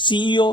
CEO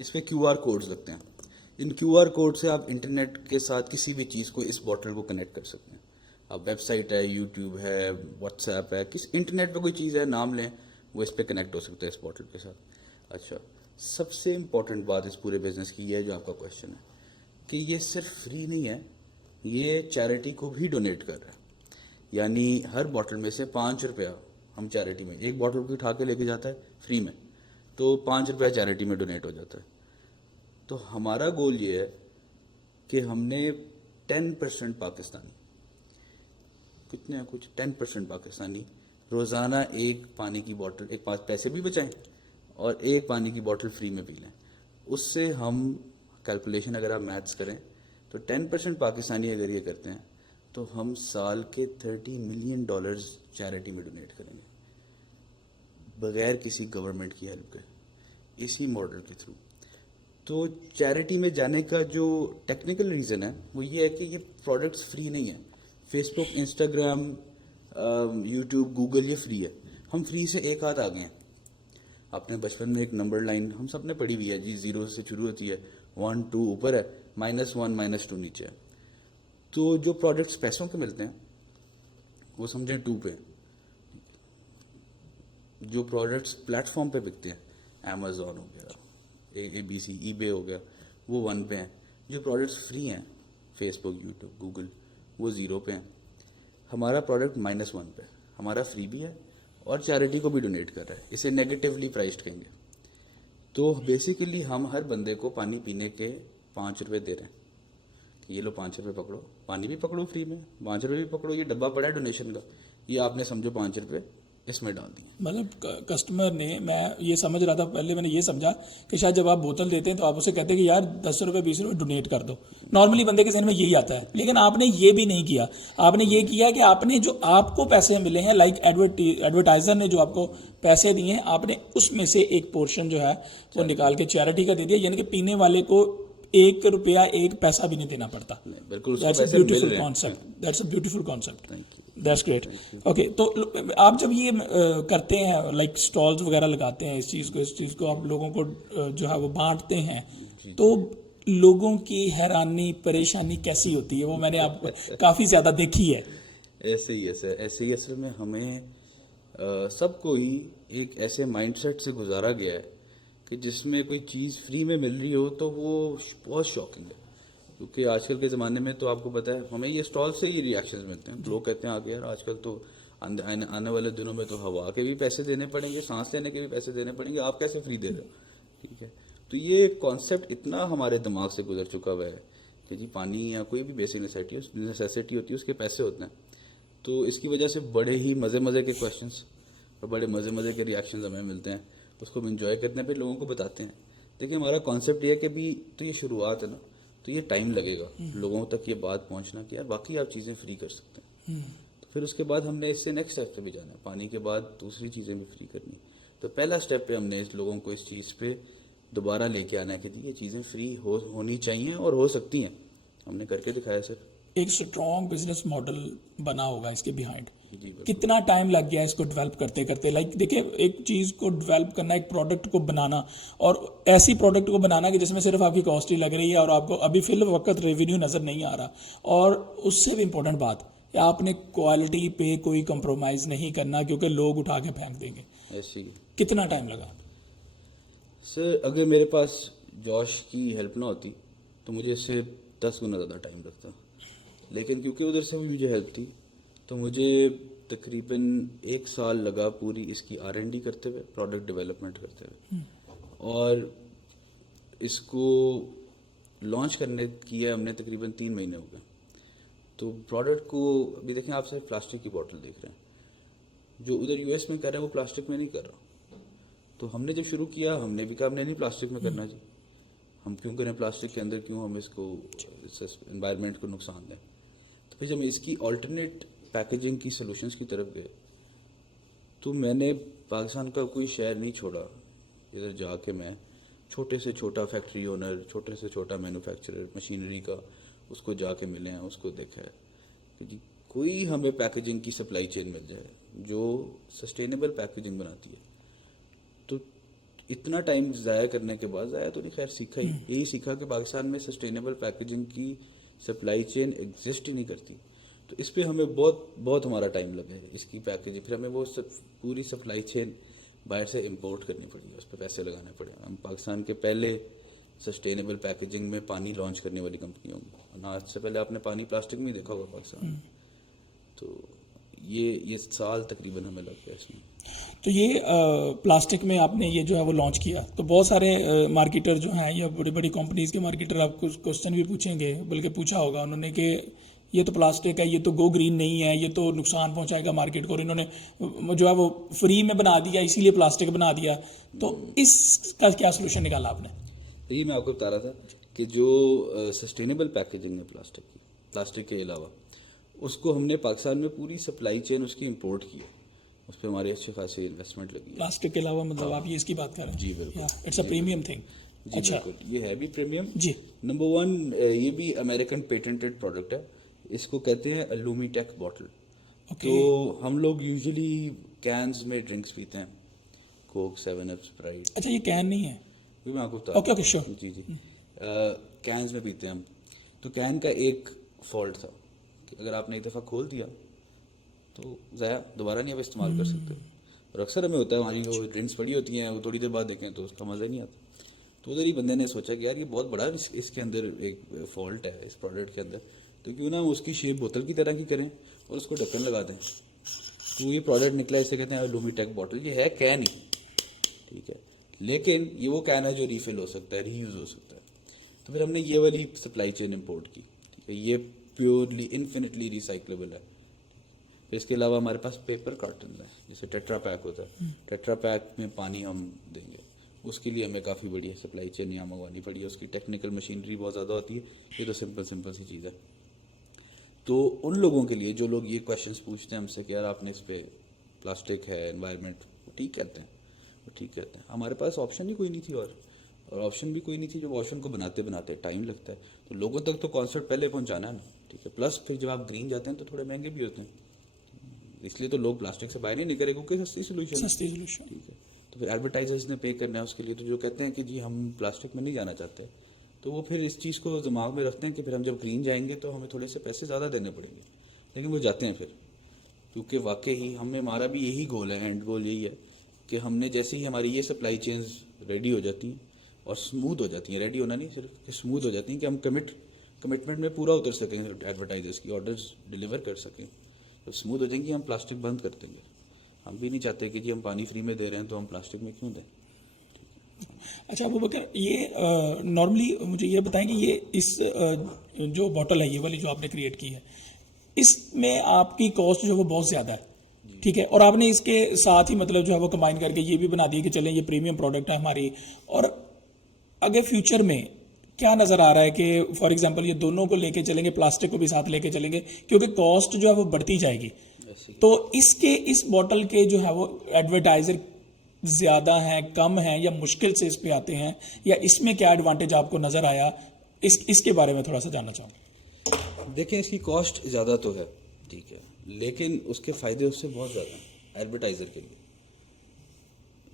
اس پہ QR codes لگتے ہیں. ان QR کوڈ سے آپ انٹرنیٹ کے ساتھ کسی بھی چیز کو اس بوٹل کو کنیکٹ کر سکتے ہیں. اب ویب سائٹ ہے, یوٹیوب ہے, واٹس ایپ ہے, کسی انٹرنیٹ پہ کوئی چیز ہے, نام لیں, وہ اس پہ کنیکٹ ہو سکتا ہے اس بوٹل کے ساتھ. اچھا, سب سے امپورٹنٹ بات اس پورے بزنس کی یہ ہے جو آپ کا کویشچن ہے کہ یہ صرف فری نہیں ہے, یہ چیریٹی کو بھی ڈونیٹ کر رہا ہے. یعنی ہر بوٹل میں سے 5 روپیہ ہم چیریٹی میں, ایک بوٹل کو اٹھا کے لے کے جاتا ہے فری میں, تو 5 روپیہ چیریٹی میں ڈونیٹ ہو جاتا ہے. تو ہمارا گول یہ ہے کہ ہم نے 10% پاکستانی, کتنے ہیں, کچھ 10% پاکستانی روزانہ ایک پانی کی بوٹل, ایک پیسے بھی بچائیں اور ایک پانی کی بوٹل فری میں پی لیں. اس سے ہم کیلکولیشن اگر آپ میتھس کریں تو 10% پاکستانی اگر یہ کرتے ہیں تو ہم سال کے $30 ملین چیریٹی میں ڈونیٹ کریں گے بغیر کسی گورنمنٹ کی ہیلپ کے, اسی ماڈل کے تھرو. تو چیریٹی میں جانے کا جو ٹیکنیکل ریزن ہے وہ یہ ہے کہ یہ پروڈکٹس فری نہیں ہیں. فیس بک, انسٹاگرام, یوٹیوب, گوگل یہ فری ہے. ہم فری سے ایک ہاتھ آگے ہیں. آپ نے بچپن میں ایک نمبر لائن ہم سب نے پڑھی ہوئی ہے جی, 0 سے شروع ہوتی ہے, 1 2 اوپر ہے, -1 -2 نیچے ہے. تو جو پروڈکٹس پیسوں کے ملتے ہیں وہ سمجھیں 2 پہ. جو پروڈکٹس پلیٹ فارم پہ بکتے ہیں, امیزون ہو گیا, ABC, ای بے ہو گیا, وہ 1 پہ ہیں. جو پروڈکٹس فری ہیں, فیس بک, یوٹیوب, گوگل, وہ 0 پہ ہیں. ہمارا پروڈکٹ -1 پہ, ہمارا فری بھی ہے اور چیریٹی کو بھی ڈونیٹ کر رہا ہے. اسے نیگیٹیولی پرائزڈ کہیں گے. تو بیسیکلی ہم ہر بندے کو پانی پینے کے 5 روپے دے رہے ہیں. یہ لو 5 روپے پکڑو, پانی بھی پکڑو فری میں, 5 روپے بھی پکڑو, یہ ڈبہ پڑا ہے ڈونیشن کا, یہ آپ نے سمجھو 5 روپے اس میں ڈال دیے. مطلب کسٹمر نے, میں یہ سمجھ رہا تھا پہلے, میں نے یہ سمجھا کہ شاید جب آپ بوتل دیتے ہیں تو آپ اسے کہتے ہیں کہ یار 10 روپے 20 روپے ڈونیٹ کر دو. نارملی بندے کے ذہن میں یہی آتا ہے, لیکن آپ نے یہ بھی نہیں کیا. آپ نے یہ کیا کہ آپ نے جو آپ کو پیسے ملے ہیں, لائک ایڈورٹائزر نے جو آپ کو پیسے دیے ہیں, آپ نے اس میں سے ایک پورشن جو ہے وہ نکال کے چیریٹی کا دے دیا. یعنی کہ پینے والے کو 1 روپیہ 1 پیسہ بھی نہیں دینا پڑتا. بالکل, that's a beautiful concept, that's a beautiful concept, that's great. Okay, تو آپ جب یہ کرتے ہیں, لائک اسٹالز وغیرہ لگاتے ہیں, اس چیز کو آپ لوگوں کو جو ہے وہ بانٹتے ہیں, تو لوگوں کی حیرانی پریشانی کیسی ہوتی ہے؟ وہ میں نے آپ کافی زیادہ دیکھی ہے. ایسے ہی اصل میں ہمیں سب کو ہی ایک ایسے مائنڈ سیٹ سے گزارا گیا ہے کہ جس میں کوئی چیز فری میں مل رہی ہو تو وہ بہت شاکنگ ہے. کیونکہ آج کل کے زمانے میں تو آپ کو پتہ ہے ہمیں یہ اسٹال سے ہی ریئیکشنز ملتے ہیں. لوگ کہتے ہیں آگے یار آج کل تو آنے والے دنوں میں تو ہوا کے بھی پیسے دینے پڑیں گے, سانس لینے کے بھی پیسے دینے پڑیں گے, آپ کیسے فری دے رہے ہو؟ ٹھیک ہے, تو یہ کانسیپٹ اتنا ہمارے دماغ سے گزر چکا ہوا ہے کہ جی پانی یا کوئی بھی بیسک نیسیسٹی ہوتی ہے اس کے پیسے ہوتے ہیں. تو اس کی وجہ سے بڑے ہی مزے کے کویشچنس اور بڑے مزے کے ریئیکشنز ہمیں ملتے ہیں. اس کو ہم انجوائے کرتے ہیں, پھر لوگوں کو بتاتے ہیں. دیکھیں ہمارا کانسیپٹ یہ ہے کہ بھی تو یہ شروعات ہے نا, تو یہ ٹائم لگے گا لوگوں تک یہ بات پہنچنا کہ یار باقی آپ چیزیں فری کر سکتے ہیں. تو پھر اس کے بعد ہم نے اس سے نیکسٹ اسٹیپ پہ بھی جانا ہے, پانی کے بعد دوسری چیزیں بھی فری کرنی. تو پہلا اسٹیپ پہ ہم نے اس لوگوں کو اس چیز پہ دوبارہ لے کے آنا ہے کہ یہ چیزیں فری ہونی چاہیے اور ہو سکتی ہیں. ہم نے کر کے دکھایا سر. ایک اسٹرانگ بزنس ماڈل بنا ہوگا اس کے بیہائنڈ. جی بالکل. کتنا ٹائم لگ گیا اس کو ڈیولپ کرتے لائک دیکھیں, ایک چیز کو ڈیولپ کرنا, ایک پروڈکٹ کو بنانا, اور ایسی پروڈکٹ کو بنانا کہ جس میں صرف آپ کی کاسٹ ہی لگ رہی ہے اور آپ کو ابھی فی الوقت ریونیو نظر نہیں آ رہا, اور اس سے بھی امپورٹنٹ بات کہ آپ نے کوالٹی پہ کوئی کمپرومائز نہیں کرنا کیونکہ لوگ اٹھا کے پھینک دیں گے. ایسے ہی کتنا ٹائم لگا سر؟ اگر میرے پاس جوش کی ہیلپ نہ ہوتی تو مجھے اس سے 10 گنا زیادہ ٹائم لگتا, لیکن کیونکہ ادھر سے بھی مجھے ہیلپ تھی تو مجھے تقریباً 1 سال لگا پوری اس کی R&D کرتے ہوئے, پروڈکٹ ڈیولپمنٹ کرتے ہوئے, اور اس کو لانچ کرنے کیا ہم نے تقریباً 3 مہینے ہو گئے. تو پروڈکٹ کو ابھی دیکھیں, آپ صرف پلاسٹک کی بوٹل دیکھ رہے ہیں, جو ادھر US میں کر رہے ہیں وہ پلاسٹک میں نہیں کر رہا. تو ہم نے جب شروع کیا ہم نے بھی کہا ہم نے نہیں پلاسٹک میں کرنا جی, ہم کیوں کریں پلاسٹک کے اندر, کیوں ہم اس کو انوائرمنٹ کو نقصان دیں. تو پھر جب اس کی آلٹرنیٹ پیکیجنگ کی سلوشنز کی طرف گئے تو میں نے پاکستان کا کوئی شہر نہیں چھوڑا ادھر جا کے. میں چھوٹے سے چھوٹا فیکٹری اونر, چھوٹے سے چھوٹا مینوفیکچرر مشینری کا, اس کو جا کے ملے ہیں, اس کو دیکھا ہے کہ جی کوئی ہمیں پیکیجنگ کی سپلائی چین مل جائے جو سسٹینیبل پیکیجنگ بناتی ہے. تو اتنا ٹائم ضائع کرنے کے بعد ضائع تو نہیں، خیر سیکھا ہی، یہی سیکھا کہ پاکستان میں سسٹینیبل پیکیجنگ کی سپلائی چین ایگزسٹ ہی نہیں کرتی. تو اس پہ ہمیں بہت ہمارا ٹائم لگا ہے اس کی پیکیجنگ. پھر ہمیں وہ پوری سپلائی چین باہر سے امپورٹ کرنی پڑی، اس پہ پیسے لگانے پڑے. ہم پاکستان کے پہلے سسٹینیبل پیکیجنگ میں پانی لانچ کرنے والی کمپنی ہوں گی. آج سے پہلے آپ نے پانی پلاسٹک میں ہی دیکھا ہوگا پاکستان میں. تو یہ سال تقریباً ہمیں لگ گیا اس میں. تو یہ پلاسٹک میں آپ نے یہ جو ہے وہ لانچ کیا، تو بہت سارے مارکیٹر جو ہیں یا بڑی بڑی کمپنیز کے مارکیٹر آپ کو کوشچن بھی پوچھیں گے، بلکہ پوچھا ہوگا انہوں نے کہ یہ تو پلاسٹک ہے، یہ تو گو گرین نہیں ہے، یہ تو نقصان پہنچائے گا مارکیٹ کو، اور انہوں نے جو ہے وہ فری میں بنا دیا، اسی لیے پلاسٹک بنا دیا. تو اس کا کیا سلوشن نکالا آپ نے؟ یہ میں آپ کو بتا رہا تھا کہ جو سسٹینیبل پیکیجنگ ہے پلاسٹک کے علاوہ، اس کو ہم نے پاکستان میں پوری سپلائی چین اس کی امپورٹ کی ہے. اس پہ ہماری اچھی خاصی انویسٹمنٹ لگی ہے. پلاسٹک کے علاوہ مطلب آپ یہ اس کی بات کر رہے ہیں؟ جی بالکل، اٹس اے پریمیم تھنگ. جی بالکل، یہ ہے بھی پریمیم. جی. نمبر 1 یہ بھی امریکن پیٹنٹڈ پروڈکٹ ہے. اس کو کہتے ہیں الومی ٹیک باٹل. تو ہم لوگ یوزلی کینز میں ڈرنکس پیتے ہیں، کوک، 7 اپ، اسپرائٹ. اچھا یہ کین نہیں ہے؟ میں آپ کو بتا اوکے شیور. جی کینز میں پیتے ہیں ہم. تو کین کا ایک فالٹ تھا کہ اگر آپ نے ایک دفعہ کھول دیا تو ضائع، دوبارہ نہیں آپ استعمال کر سکتے. اور اکثر ہمیں ہوتا ہے ہماری وہ ڈرنکس پڑی ہوتی ہیں، وہ تھوڑی دیر بعد دیکھیں تو اس کا مزہ نہیں آتا. تو ادھر ہی بندے نے سوچا کہ یار یہ بہت بڑا اس کے اندر ایک فالٹ ہے اس پروڈکٹ کے اندر، تو کیوں نہ اس کی شیپ بوتل کی طرح کی کریں اور اس کو ڈھکن لگا دیں. تو یہ پروڈکٹ نکلا، اسے کہتے ہیں الومی ٹیک باٹل. یہ ہے کین ہی، ٹھیک ہے، لیکن یہ وہ کین ہے جو ریفل ہو سکتا ہے، ری یوز ہو سکتا ہے. تو پھر ہم نے یہ والی سپلائی چین امپورٹ کی. ٹھیک ہے، یہ پیورلی انفینٹلی ریسائکلیبل ہے. پھر اس کے علاوہ ہمارے پاس پیپر کارٹنز ہیں، جیسے ٹیٹرا پیک ہوتا ہے. ٹیٹرا پیک میں پانی ہم دیں گے، اس کے لیے ہمیں کافی بڑی سپلائی چین یہاں منگوانی پڑی ہے. اس کی ٹیکنیکل مشینری بہت زیادہ ہوتی ہے. یہ تو سمپل سی چیز ہے. تو ان لوگوں کے لیے جو لوگ یہ کویشچنس پوچھتے ہیں ہم سے کہ یار آپ نے اس پہ پلاسٹک ہے، انوائرمنٹ، وہ ٹھیک کہتے ہیں. ہمارے پاس آپشن ہی کوئی نہیں تھی، اور آپشن بھی کوئی نہیں تھی. جب آپشن کو بناتے ٹائم لگتا ہے تو لوگوں تک تو کانسیپٹ پہلے پہنچانا ہے نا. ٹھیک ہے، پلس پھر جب آپ گرین جاتے ہیں تو تھوڑے مہنگے بھی ہوتے ہیں، اس لیے تو لوگ پلاسٹک سے بائی نہیں کرے کیونکہ سستی سولوشن. ٹھیک ہے، تو پھر ایڈورٹائزرز نے پے کرنا ہے اس کے لیے. تو جو کہتے ہیں کہ جی ہم پلاسٹک میں نہیں جانا چاہتے، تو وہ پھر اس چیز کو دماغ میں رکھتے ہیں کہ پھر ہم جب گرین جائیں گے تو ہمیں تھوڑے سے پیسے زیادہ دینے پڑیں گے. لیکن وہ جاتے ہیں پھر، کیونکہ واقعی ہمارا بھی یہی گول ہے، اینڈ گول یہی ہے کہ ہم نے جیسے ہی ہماری یہ سپلائی چینز ریڈی ہو جاتی ہیں اور اسموتھ ہو جاتی ہیں، ریڈی ہونا نہیں صرف اسموتھ ہو جاتی ہیں کہ ہم کمٹمنٹ میں پورا اتر سکیں، ایڈورٹائزرز کی آرڈرز ڈلیور کر سکیں. جب اسموتھ ہو جائیں گی ہم پلاسٹک بند کر دیں گے. ہم بھی نہیں چاہتے کہ جی ہم پانی فری میں دے رہے ہیں تو ہم پلاسٹک میں کیوں دیں. اچھا ابوبکر، یہ نارملی مجھے یہ بتائیں کہ یہ اس جو باٹل ہے یہ والی جو آپ نے کریٹ کی ہے، اس میں آپ کی کاسٹ جو وہ بہت زیادہ ہے، ٹھیک ہے، اور آپ نے اس کے ساتھ ہی مطلب جو ہے وہ کمبائن کر کے یہ بھی بنا دیا کہ چلیں یہ پریمیم پروڈکٹ ہے ہماری. اور اگر فیوچر میں کیا نظر آ رہا ہے کہ فار ایگزامپل یہ دونوں کو لے کے چلیں گے، پلاسٹک کو بھی ساتھ لے کے چلیں گے، کیونکہ کاسٹ جو ہے وہ بڑھتی جائے گی، تو اس باٹل کے جو ہے وہ ایڈورٹائزر زیادہ ہیں، کم ہیں، یا مشکل سے اس پہ آتے ہیں، یا اس میں کیا ایڈوانٹیج آپ کو نظر آیا، اس کے بارے میں تھوڑا سا جاننا چاہوں. دیکھیں اس کی کاسٹ زیادہ تو ہے، ٹھیک ہے، لیکن اس کے فائدے اس سے بہت زیادہ ہیں ایڈورٹائزر کے لیے.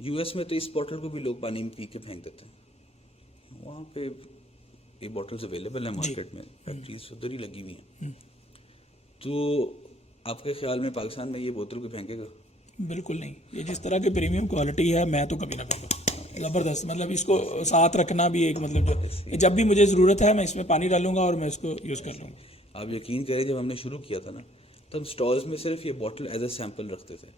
یو ایس میں تو اس باٹل کو بھی لوگ پانی میں پی کے پھینک دیتے ہیں. وہاں پہ یہ باٹلز اویلیبل ہیں مارکیٹ میں، فیکٹریز ادھر ہی لگی ہوئی ہیں. تو آپ کے خیال میں پاکستان میں یہ بوتل کو پھینکے گا؟ بالکل نہیں. یہ جس طرح کی پریمیم کوالٹی ہے میں تو کبھی نہ کہوں گا. زبردست، مطلب اس کو ساتھ رکھنا بھی ایک مطلب جو جب بھی مجھے ضرورت ہے میں اس میں پانی ڈالوں گا اور میں اس کو یوز کر لوں گا. آپ یقین کریں جب ہم نے شروع کیا تھا نا تو ہم سٹالز میں صرف یہ باٹل ایز اے سیمپل رکھتے تھے.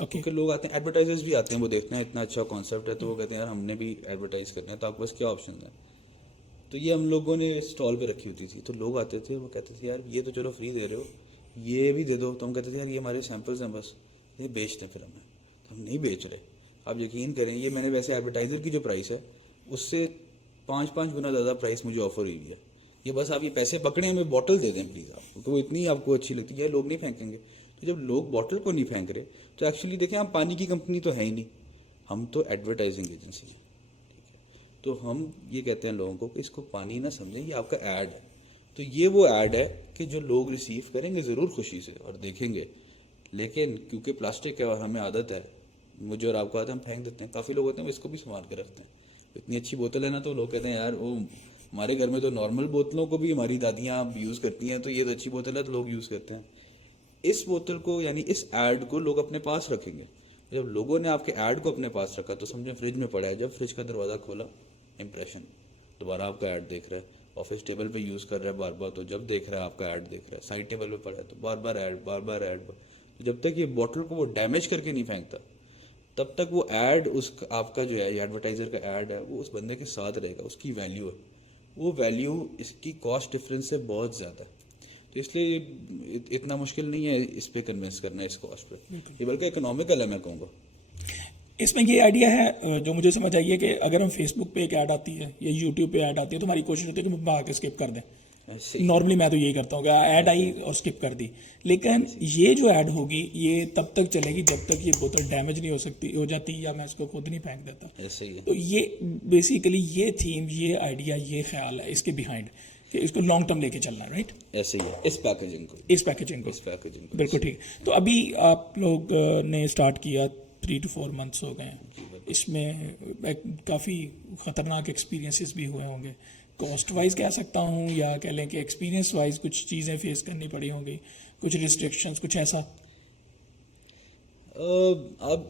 کیونکہ لوگ آتے ہیں، ایڈورٹائزرز بھی آتے ہیں، وہ دیکھتے ہیں اتنا اچھا کانسیپٹ ہے تو وہ کہتے ہیں یار ہم نے بھی ایڈورٹائز کرنا ہے، تو آپ کے پاس کیا آپشنز ہیں. تو یہ ہم لوگوں نے اسٹال پہ رکھی ہوتی تھی. تو لوگ آتے تھے، وہ کہتے تھے یار یہ تو چلو فری دے رہے ہو، یہ بھی دے دو. تو ہم کہتے تھے یار یہ ہمارے سیمپلز ہیں، بس یہ بیچ دیں. پھر ہم نہیں بیچ رہے. آپ یقین کریں یہ میں نے ویسے ایڈورٹائزر کی جو پرائس ہے اس سے 5 گنا زیادہ پرائس مجھے آفر ہوئی ہے. یہ بس آپ یہ پیسے پکڑیں، ہمیں باٹل دے دیں پلیز آپ، کیونکہ وہ اتنی آپ کو اچھی لگتی ہے، لوگ نہیں پھینکیں گے. تو جب لوگ باٹل کو نہیں پھینک رہے تو ایکچولی دیکھیں ہم پانی کی کمپنی تو ہے ہی نہیں، ہم تو ایڈورٹائزنگ ایجنسی ہیں. تو ہم یہ کہتے ہیں لوگوں کو کہ اس کو پانی نہ سمجھیں، یہ آپ کا ایڈ ہے. تو یہ وہ ایڈ ہے کہ جو لوگ ریسیو کریں گے ضرور خوشی سے اور دیکھیں گے، لیکن کیونکہ پلاسٹک ہے اور ہمیں عادت ہے مجھے اور آپ کو آتا ہے ہم پھینک دیتے ہیں. کافی لوگ ہوتے ہیں وہ اس کو بھی سنبھال کے رکھتے ہیں. اتنی اچھی بوتل ہے نا تو لوگ کہتے ہیں یار وہ ہمارے گھر میں تو نارمل بوتلوں کو بھی ہماری دادیاں یوز کرتی ہیں تو یہ تو اچھی بوتل ہے تو لوگ یوز کرتے ہیں. اس بوتل کو یعنی اس ایڈ کو لوگ اپنے پاس رکھیں گے. جب لوگوں نے آپ کے ایڈ کو اپنے پاس رکھا تو سمجھیں فریج میں پڑا ہے. جب فریج کا دروازہ کھولا امپریشن دوبارہ آپ کا ایڈ دیکھ رہا ہے. آفس ٹیبل پہ یوز کر رہا ہے بار بار تو جب دیکھ رہا ہے آپ کا ایڈ دیکھ رہا ہے. سائڈ ٹیبل پہ پڑا ہے تو بار بار ایڈ بار بار ایڈ. تو جب تک یہ بوٹل کو وہ ڈیمیج کر کے نہیں پھینکتا تب تک وہ ایڈ اس آپ کا جو ہے ایڈورٹائزر کا ایڈ ہے وہ اس بندے کے ساتھ رہے گا. اس کی ویلیو ہے, وہ ویلیو اس کی کاسٹ ڈفرینس سے بہت زیادہ ہے. تو اس لیے اتنا مشکل نہیں ہے اس پہ کنونس کرنا اس کاسٹ پہ, یہ بلکہ اکنامیکل ہے میں کہوں گا. اس میں یہ آئیڈیا ہے جو مجھے سمجھ آئی ہے کہ اگر ہم فیس بک پہ ایک ایڈ آتی ہے یا یوٹیوب پہ ایڈ آتی ہے تو ہماری کوشش ہوتی ہے کہ ہم بھاگ کے اسکپ کر دیں. نارملی میں تو یہی کرتا ہوں کہ ایڈ آئی اور اسکپ کر دی. لیکن یہ جو ایڈ ہوگی یہ تب تک چلے گی جب تک یہ بوتل ڈیمیج نہیں ہو جاتی یا میں اس کو خود نہیں پھینک دیتا. ایسے ہی ہے. تو یہ بیسیکلی یہ تھیم, یہ آئیڈیا, یہ خیال ہے اس کے بیہائنڈ کہ اس کو لانگ ٹرم لے کے چلنا ہے. رائٹ, ایسے ہی ہے اس پیکیجنگ کو. اس پیکیجنگ کو پیکیجنگ بالکل ٹھیک. تو ابھی آپ لوگ نے اسٹارٹ کیا 3 to 4 months ہو گئے ہیں. اس میں کافی خطرناک ایکسپیرینسز بھی ہوئے ہوں گے. کاسٹ وائز کہہ سکتا ہوں یا کہہ لیں کہ ایکسپیرینس وائز کچھ چیزیں فیس کرنی پڑی ہوں گی, کچھ ریسٹرکشنز, کچھ ایسا. اب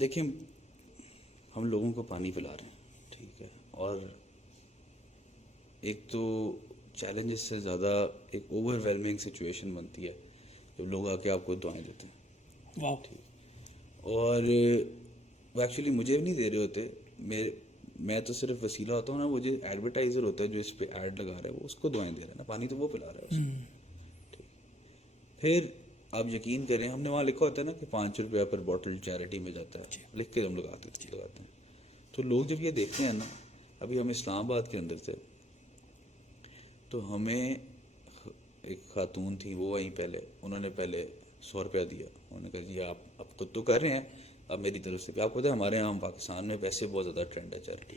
دیکھیں ہم لوگوں کو پانی پلا رہے ہیں ٹھیک ہے, اور ایک تو چیلنجز سے زیادہ ایک اوور ویلمنگ سچویشن بنتی ہے جب لوگ آ کے آپ کو دعائیں دیتے ہیں. واو. اور وہ ایکچولی مجھے بھی نہیں دے رہے ہوتے, میں تو صرف وسیلہ ہوتا ہوں نا. وہ جو ایڈورٹائزر ہوتا ہے جو اس پہ ایڈ لگا رہا ہے وہ اس کو دعائیں دے رہا ہے نا, پانی تو وہ پلا رہا ہے اس کو. پھر آپ یقین کریں ہم نے وہاں لکھا ہوتا ہے نا کہ 5 روپیہ پر بوٹل چیریٹی میں جاتا ہے, لکھ کے ہم لگاتے ہیں. تو لوگ جب یہ دیکھتے ہیں نا, ابھی ہم اسلام آباد کے اندر تھے تو ہمیں ایک خاتون تھی وہ وہیں پہلے, انہوں نے پہلے 100 روپیہ دیا. انہوں نے کہا جی آپ اب خود تو کر رہے ہیں, اب میری طرف سے آپ کو پتہ ہے ہمارے یہاں پاکستان میں پیسے بہت زیادہ ٹرینڈ ہے چیریٹی.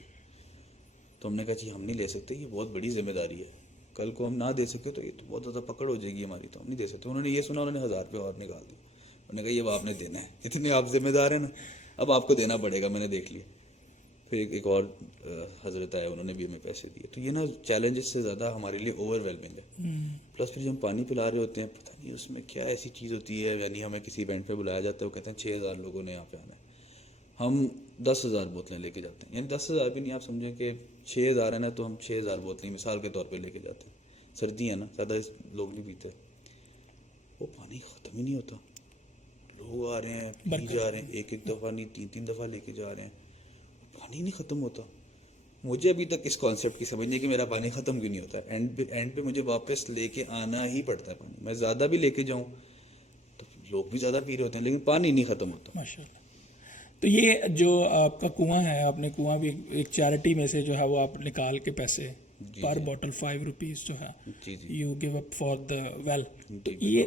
تو ہم نے کہا جی ہم نہیں لے سکتے, یہ بہت بڑی ذمہ داری ہے, کل کو ہم نہ دے سکے تو یہ تو بہت زیادہ پکڑ ہو جائے گی ہماری, تو ہم نہیں دے سکتے. انہوں نے یہ سنا, انہوں نے 1000 روپے اور نکال دی. انہوں نے کہا یہ آپ نے دینا ہے, اتنے آپ ذمہ دار ہیں نا, اب آپ کو دینا پڑے گا. میں نے دیکھ لیا. پھر ایک اور حضرت آئے, انہوں نے بھی ہمیں پیسے دیے. تو یہ نا چیلنجز سے زیادہ ہمارے لیے اوور ویلمنگ ہے. پلس پھر جب ہم پانی پلا رہے ہوتے ہیں پتہ نہیں اس میں کیا ایسی چیز ہوتی ہے, یعنی ہمیں کسی ایونٹ پہ بلایا جاتا ہے, وہ کہتے ہیں 6000 لوگوں نے یہاں پہ آنا ہے, ہم 10,000 بوتلیں لے کے جاتے ہیں. یعنی 10,000 بھی نہیں, آپ سمجھیں کہ 6,000 ہے نا تو ہم 6,000 بوتلیں مثال کے طور پہ لے کے جاتے ہیں. سردی ہے نا, زیادہ لوگ نہیں پیتے, وہ پانی ختم ہی نہیں ہوتا. لوگ آ رہے ہیں پی جا رہے ہیں, ایک دفعہ نہیں 3 دفعہ لے کے جا رہے ہیں, پانی نہیں ختم ہوتا. مجھے ابھی تک اس کانسیپٹ کی سمجھ نہیں کہ میرا پانی ختم کیوں نہیں ہوتا. اینڈ پہ مجھے واپس لے کے آنا ہی پڑتا ہے پانی. میں زیادہ بھی لے کے جاؤں تو لوگ بھی زیادہ پی رہے ہوتے ہیں لیکن پانی نہیں ختم ہوتا. ماشاء اللہ. تو یہ جو آپ کا کنواں ہے, آپ نے کنواں بھی ایک چیریٹی میں سے جو ہے وہ آپ نکال کے پیسے پر بوٹل 5 روپیز جو ہے you give up for the wheel. تو یہ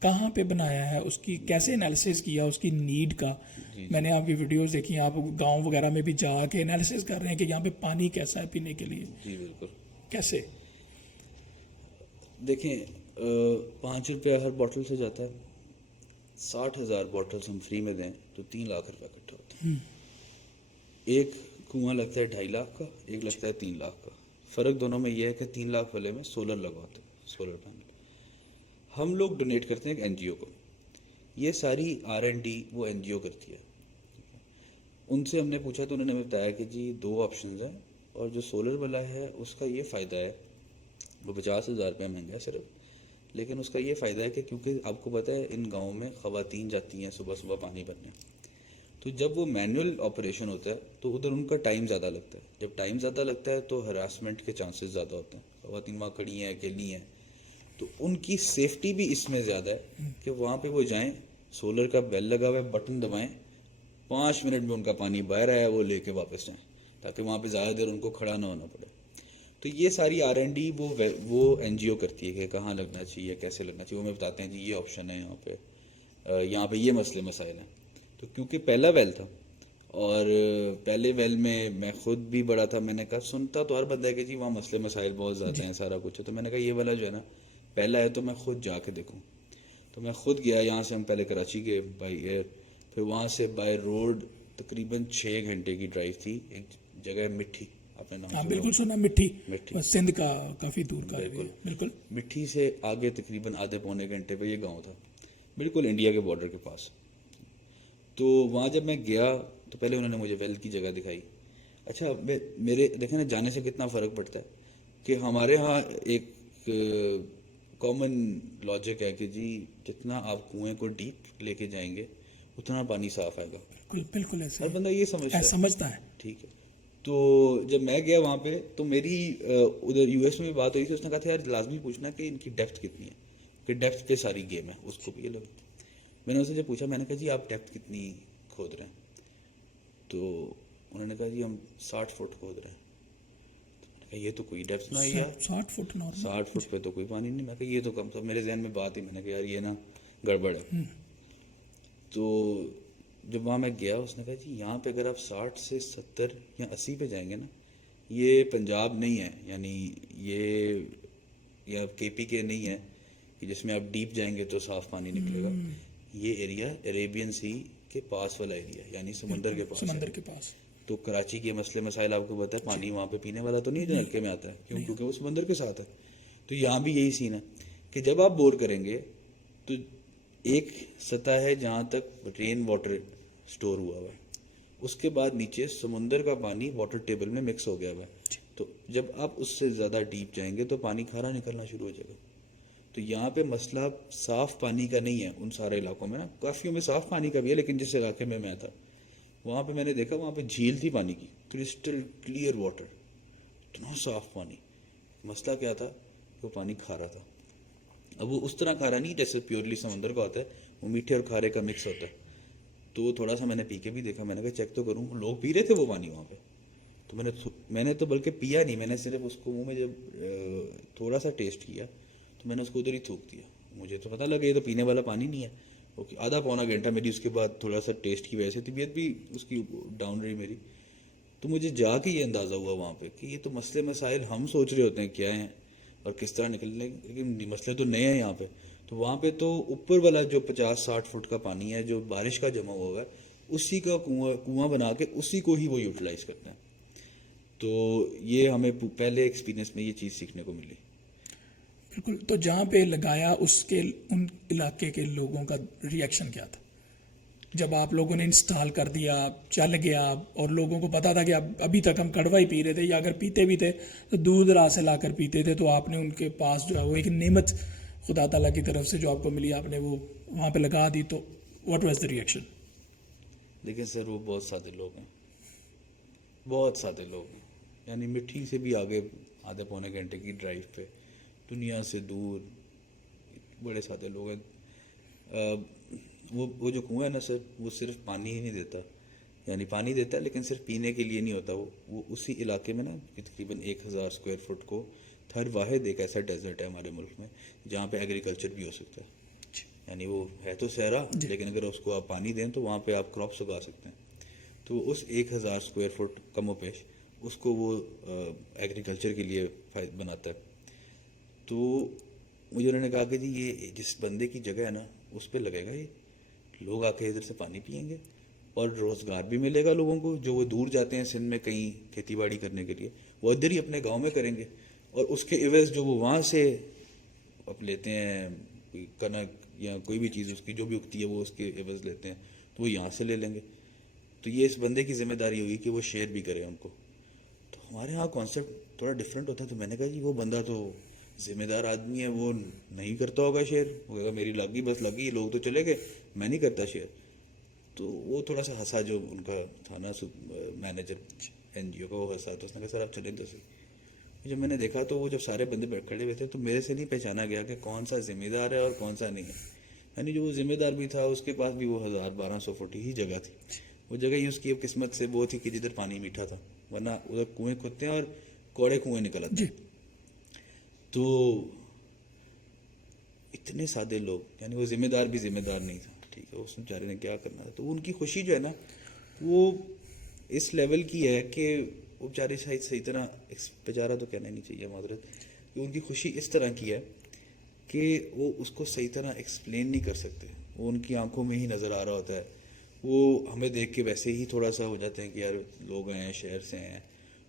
کہاں پہ بنایا ہے, اس کی کیسے انالیسس کیا اس کی نیڈ کا. میں نے آپ کی ویڈیوز دیکھی, آپ گاؤں وغیرہ میں بھی جا کے انالیسس کر رہے ہیں کہ یہاں پہ پانی کیسا ہے پینے کے لیے. جی بالکل. کیسے دیکھیں 5 روپیہ ہر بوٹل سے جاتا ہے, 60,000 بوٹلز ہم فری میں دیں تو 3 لاکھ روپے اکٹھا ہوتا ہے. ایک کنواں لگتا ہے 2.5 لاکھ کا, ایک لگتا ہے 3 لاکھ کا. فرق دونوں میں یہ ہے کہ 3 لاکھ والے میں سولر لگواتے ہیں, سولر پینل. ہم لوگ ڈونیٹ کرتے ہیں ایک این جی او کو, یہ ساری R&D وہ این جی او کرتی ہے. ان سے ہم نے پوچھا تو انہوں نے ہمیں بتایا کہ جی 2 آپشنز ہیں, اور جو سولر والا ہے اس کا یہ فائدہ ہے, وہ 50,000 روپیہ مہنگا ہے صرف, لیکن اس کا یہ فائدہ ہے کہ کیونکہ آپ کو پتہ ہے ان گاؤں میں خواتین جاتی ہیں صبح صبح پانی بھرنے, تو جب وہ مینول آپریشن ہوتا ہے تو ادھر ان کا ٹائم زیادہ لگتا ہے. جب ٹائم زیادہ لگتا ہے تو ہراسمنٹ کے چانسز زیادہ ہوتے ہیں. خواتین وہاں کھڑی ہیں, اکیلی ہیں, تو ان کی سیفٹی بھی اس میں زیادہ ہے کہ وہاں پہ وہ جائیں, سولر کا بیل لگا ہوا ہے, بٹن دبائیں, 5 منٹ میں ان کا پانی باہر آیا وہ لے کے واپس جائیں, تاکہ وہاں پہ زیادہ دیر ان کو کھڑا نہ ہونا پڑے. تو یہ ساری R&D وہ این جی او کرتی ہے کہ کہاں لگنا چاہیے, کیسے لگنا چاہیے. وہ ہمیں بتاتے ہیں جی یہ آپشن ہے یہاں پہ یہ مسئلے مسائل ہیں. تو کیونکہ پہلا ویل تھا اور پہلے ویل میں خود بھی بڑا تھا, میں نے کہا سنتا تو ہر بندہ ہے کہ جی وہاں مسئلے مسائل بہت زیادہ ہیں, سارا کچھ ہے. تو میں نے کہا یہ والا جو ہے نا پہلا ہے تو میں خود جا کے دیکھوں. تو میں خود گیا, یہاں سے ہم پہلے کراچی گئے بائی ایئر, پھر وہاں سے بائی روڈ تقریباً 6 گھنٹے کی ڈرائیو تھی. ایک جگہ ہے مٹھی, آپ نے نام ہاں سنا بالکل ہوگا. سنا, مٹھی مٹھی. سندھ کا کافی دور کا ہے. بالکل مٹھی سے آگے تقریباً آدھے پونے گھنٹے پہ یہ گاؤں تھا, بالکل انڈیا کے بارڈر کے پاس. تو وہاں جب میں گیا تو پہلے انہوں نے مجھے ویل کی جگہ دکھائی. اچھا میرے دیکھیں نا جانے سے کتنا فرق پڑتا ہے کہ ہمارے ہاں ایک کامن لاجک ہے کہ جی جتنا آپ کنویں کو ڈیپ لے کے جائیں گے اتنا پانی صاف آئے گا. بالکل ایسا ہر بندہ یہ سمجھتا ہے. ٹھیک ہے. تو جب میں گیا وہاں پہ تو میری ادھر یو ایس میں بھی بات ہوئی تھی. اس نے کہا تھا یار لازمی پوچھنا کہ ان کی ڈیپتھ کتنی ہے, کہ ڈیپتھ پہ ساری گیم ہے. اس کو بھی یہ لوگ, میں نے اسے جب پوچھا میں نے کہا جی آپ ڈیپتھ کتنی کھود رہے ہیں, تو انہوں نے کہا جی ہم 60 فٹ کھود رہے ہیں. تو میں نے کہا یہ تو کوئی ڈیپتھ نہ ہی یار, 60 فٹ نارمل, 60 فٹ پہ تو کوئی پانی نہیں. میں کہا یہ تو کم تھا. میرے ذہن میں بات ہی, میں نے کہا یار یہ نا گڑبڑ ہے. تو جب وہاں میں گیا اس نے کہا جی یہاں پہ اگر آپ 60 سے 70 یا 80 پہ جائیں گے نا, یہ پنجاب نہیں ہے, یعنی یہ یا کے پی کے نہیں ہے کہ جس میں آپ ڈیپ جائیں گے تو صاف پانی نکلے گا. یہ ایریا عریبین سی کے پاس والا ایریا, یعنی سمندر کے پاس. سمندر کے پاس. تو کراچی کے مسئلے مسائل آپ کو پتہ ہے, پانی وہاں پہ پینے والا تو نہیں جو نلکے میں آتا ہے, کیونکہ وہ سمندر کے ساتھ ہے. تو یہاں بھی یہی سین ہے کہ جب آپ بور کریں گے تو ایک سطح ہے جہاں تک رین واٹر سٹور ہوا ہوا ہے, اس کے بعد نیچے سمندر کا پانی واٹر ٹیبل میں مکس ہو گیا ہوا ہے. تو جب آپ اس سے زیادہ ڈیپ جائیں گے تو پانی کھارا نکلنا شروع ہو جائے گا. تو یہاں پہ مسئلہ صاف پانی کا نہیں ہے ان سارے علاقوں میں نا, کافیوں میں صاف پانی کا بھی ہے, لیکن جس علاقے میں تھا وہاں پہ میں نے دیکھا وہاں پہ جھیل تھی پانی کی, کرسٹل کلیئر واٹر, اتنا صاف پانی. مسئلہ کیا تھا, وہ پانی کھارا تھا. اب وہ اس طرح کھارا نہیں جیسے پیورلی سمندر کا ہوتا ہے, وہ میٹھے اور کھارے کا مکس ہوتا ہے. تو تھوڑا سا میں نے پی کے بھی دیکھا, میں نے کہا چیک تو کروں, لوگ پی رہے تھے وہ پانی وہاں پہ. تو میں نے تو بلکہ پیا نہیں, میں نے صرف اس کو منہ میں جب تھوڑا سا ٹیسٹ کیا تو میں نے اس کو ادھر ہی تھوک دیا. مجھے تو پتہ لگا یہ تو پینے والا پانی نہیں ہے. اوکے, آدھا پونا گھنٹہ میری اس کے بعد تھوڑا سا ٹیسٹ کی وجہ سے طبیعت بھی اس کی ڈاؤن رہی میری. تو مجھے جا کے یہ اندازہ ہوا وہاں پہ کہ یہ تو مسئلے مسائل ہم سوچ رہے ہوتے ہیں کیا ہیں اور کس طرح نکلنے, لیکن مسئلے تو نئے ہیں یہاں پہ. تو وہاں پہ تو اوپر والا جو 50-60 فٹ کا پانی ہے جو بارش کا جمع ہوا ہے, اسی کا کنواں بنا کے اسی کو ہی وہ یوٹیلائز کرتے ہیں. تو یہ ہمیں پہلے ایکسپیرینس میں یہ چیز سیکھنے کو ملی. بالکل. تو جہاں پہ لگایا اس کے ان علاقے کے لوگوں کا ریئیکشن کیا تھا جب آپ لوگوں نے انسٹال کر دیا, چل گیا, اور لوگوں کو پتا تھا کہ ابھی تک ہم کڑوا ہی پی رہے تھے, یا اگر پیتے بھی تھے تو دور دراز سے لا کر پیتے تھے, تو آپ نے ان کے پاس جو ہے وہ ایک نعمت خدا تعالیٰ کی طرف سے جو آپ کو ملی, آپ نے وہ وہاں پہ لگا دی, تو واٹ واز دا ریئیکشن؟ لیکن سر وہ بہت سادے لوگ ہیں, بہت سادے لوگ ہیں. یعنی مٹھی سے بھی آگے آدھے پونے گھنٹے کی ڈرائیو پہ, دنیا سے دور, بڑے سادے لوگ ہیں. وہ جو کنواں ہے نا سر, وہ صرف پانی ہی نہیں دیتا, یعنی پانی دیتا ہے لیکن صرف پینے کے لیے نہیں ہوتا. وہ اسی علاقے میں نا تقریباً 1000 اسکوائر فٹ کو ہر واحد ایک ایسا ڈیزرٹ ہے ہمارے ملک میں جہاں پہ ایگریکلچر بھی ہو سکتا ہے. یعنی وہ ہے تو صحرا, لیکن اگر اس کو آپ پانی دیں تو وہاں پہ آپ کراپس اگا سکتے ہیں. تو اس 1000 اسکوائر فٹ کم و پیش اس کو وہ ایگریکلچر کے لیے بناتا ہے. تو مجھے انہوں نے کہا کہ جی یہ جس بندے کی جگہ ہے نا اس پہ لگے گا, یہ لوگ آ کے ادھر سے پانی پئیں گے اور روزگار بھی ملے گا لوگوں کو, جو وہ دور جاتے ہیں سندھ میں کہیں کھیتی باڑی کرنے کے لیے, وہ ادھر ہی اپنے گاؤں میں کریں گے, اور اس کے عوض جو وہ وہاں سے اب لیتے ہیں کنک یا کوئی بھی چیز اس کی جو بھی اگتی ہے وہ اس کے عوض لیتے ہیں, تو وہ یہاں سے لے لیں گے. تو یہ اس بندے کی ذمہ داری ہوگی کہ وہ شیئر بھی کرے ان کو. تو ہمارے یہاں کانسیپٹ تھوڑا ڈفرینٹ ہوتا ہے. تو میں نے کہا جی وہ بندہ تو ذمہ دار آدمی ہے, وہ نہیں کرتا ہوگا شیئر, وہ کہا میری لگی بس لگی, لوگ تو چلے گئے, میں نہیں کرتا شیئر. تو وہ تھوڑا سا ہنسا, جو ان کا تھا نا مینیجر این جی او کا, وہ ہنسا. تو اس نے کہا سر آپ چلیں تو صحیح. جب میں نے دیکھا تو وہ جب سارے بندے کھڑے ہوئے تھے تو میرے سے نہیں پہچانا گیا کہ کون سا ذمہ دار ہے اور کون سا نہیں ہے. یعنی جو وہ ذمہ دار بھی تھا اس کے پاس بھی وہ 1200 فٹ ہی جگہ تھی. وہ جگہ ہی اس کی قسمت سے وہ تھی کہ جدھر پانی میٹھا تھا, ورنہ ادھر کنویں کھدتے ہیں اور کوڑے کنویں نکل آتے ہیں. تو اتنے سادے لوگ, یعنی وہ ذمہ دار بھی ذمہ دار نہیں تھا. ٹھیک ہے, اس بیچارے نے کیا کرنا تھا. تو ان کی خوشی جو ہے نا وہ اس لیول کی ہے کہ وہ بیچارے شاید صحیح طرح, بیچارہ تو کہنا ہی نہیں چاہیے معذرت, کہ ان کی خوشی اس طرح کی ہے کہ وہ اس کو صحیح طرح ایکسپلین نہیں کر سکتے. وہ ان کی آنکھوں میں ہی نظر آ رہا ہوتا ہے, وہ ہمیں دیکھ کے ویسے ہی تھوڑا سا ہو جاتے ہیں کہ یار لوگ ہیں شہر سے ہیں،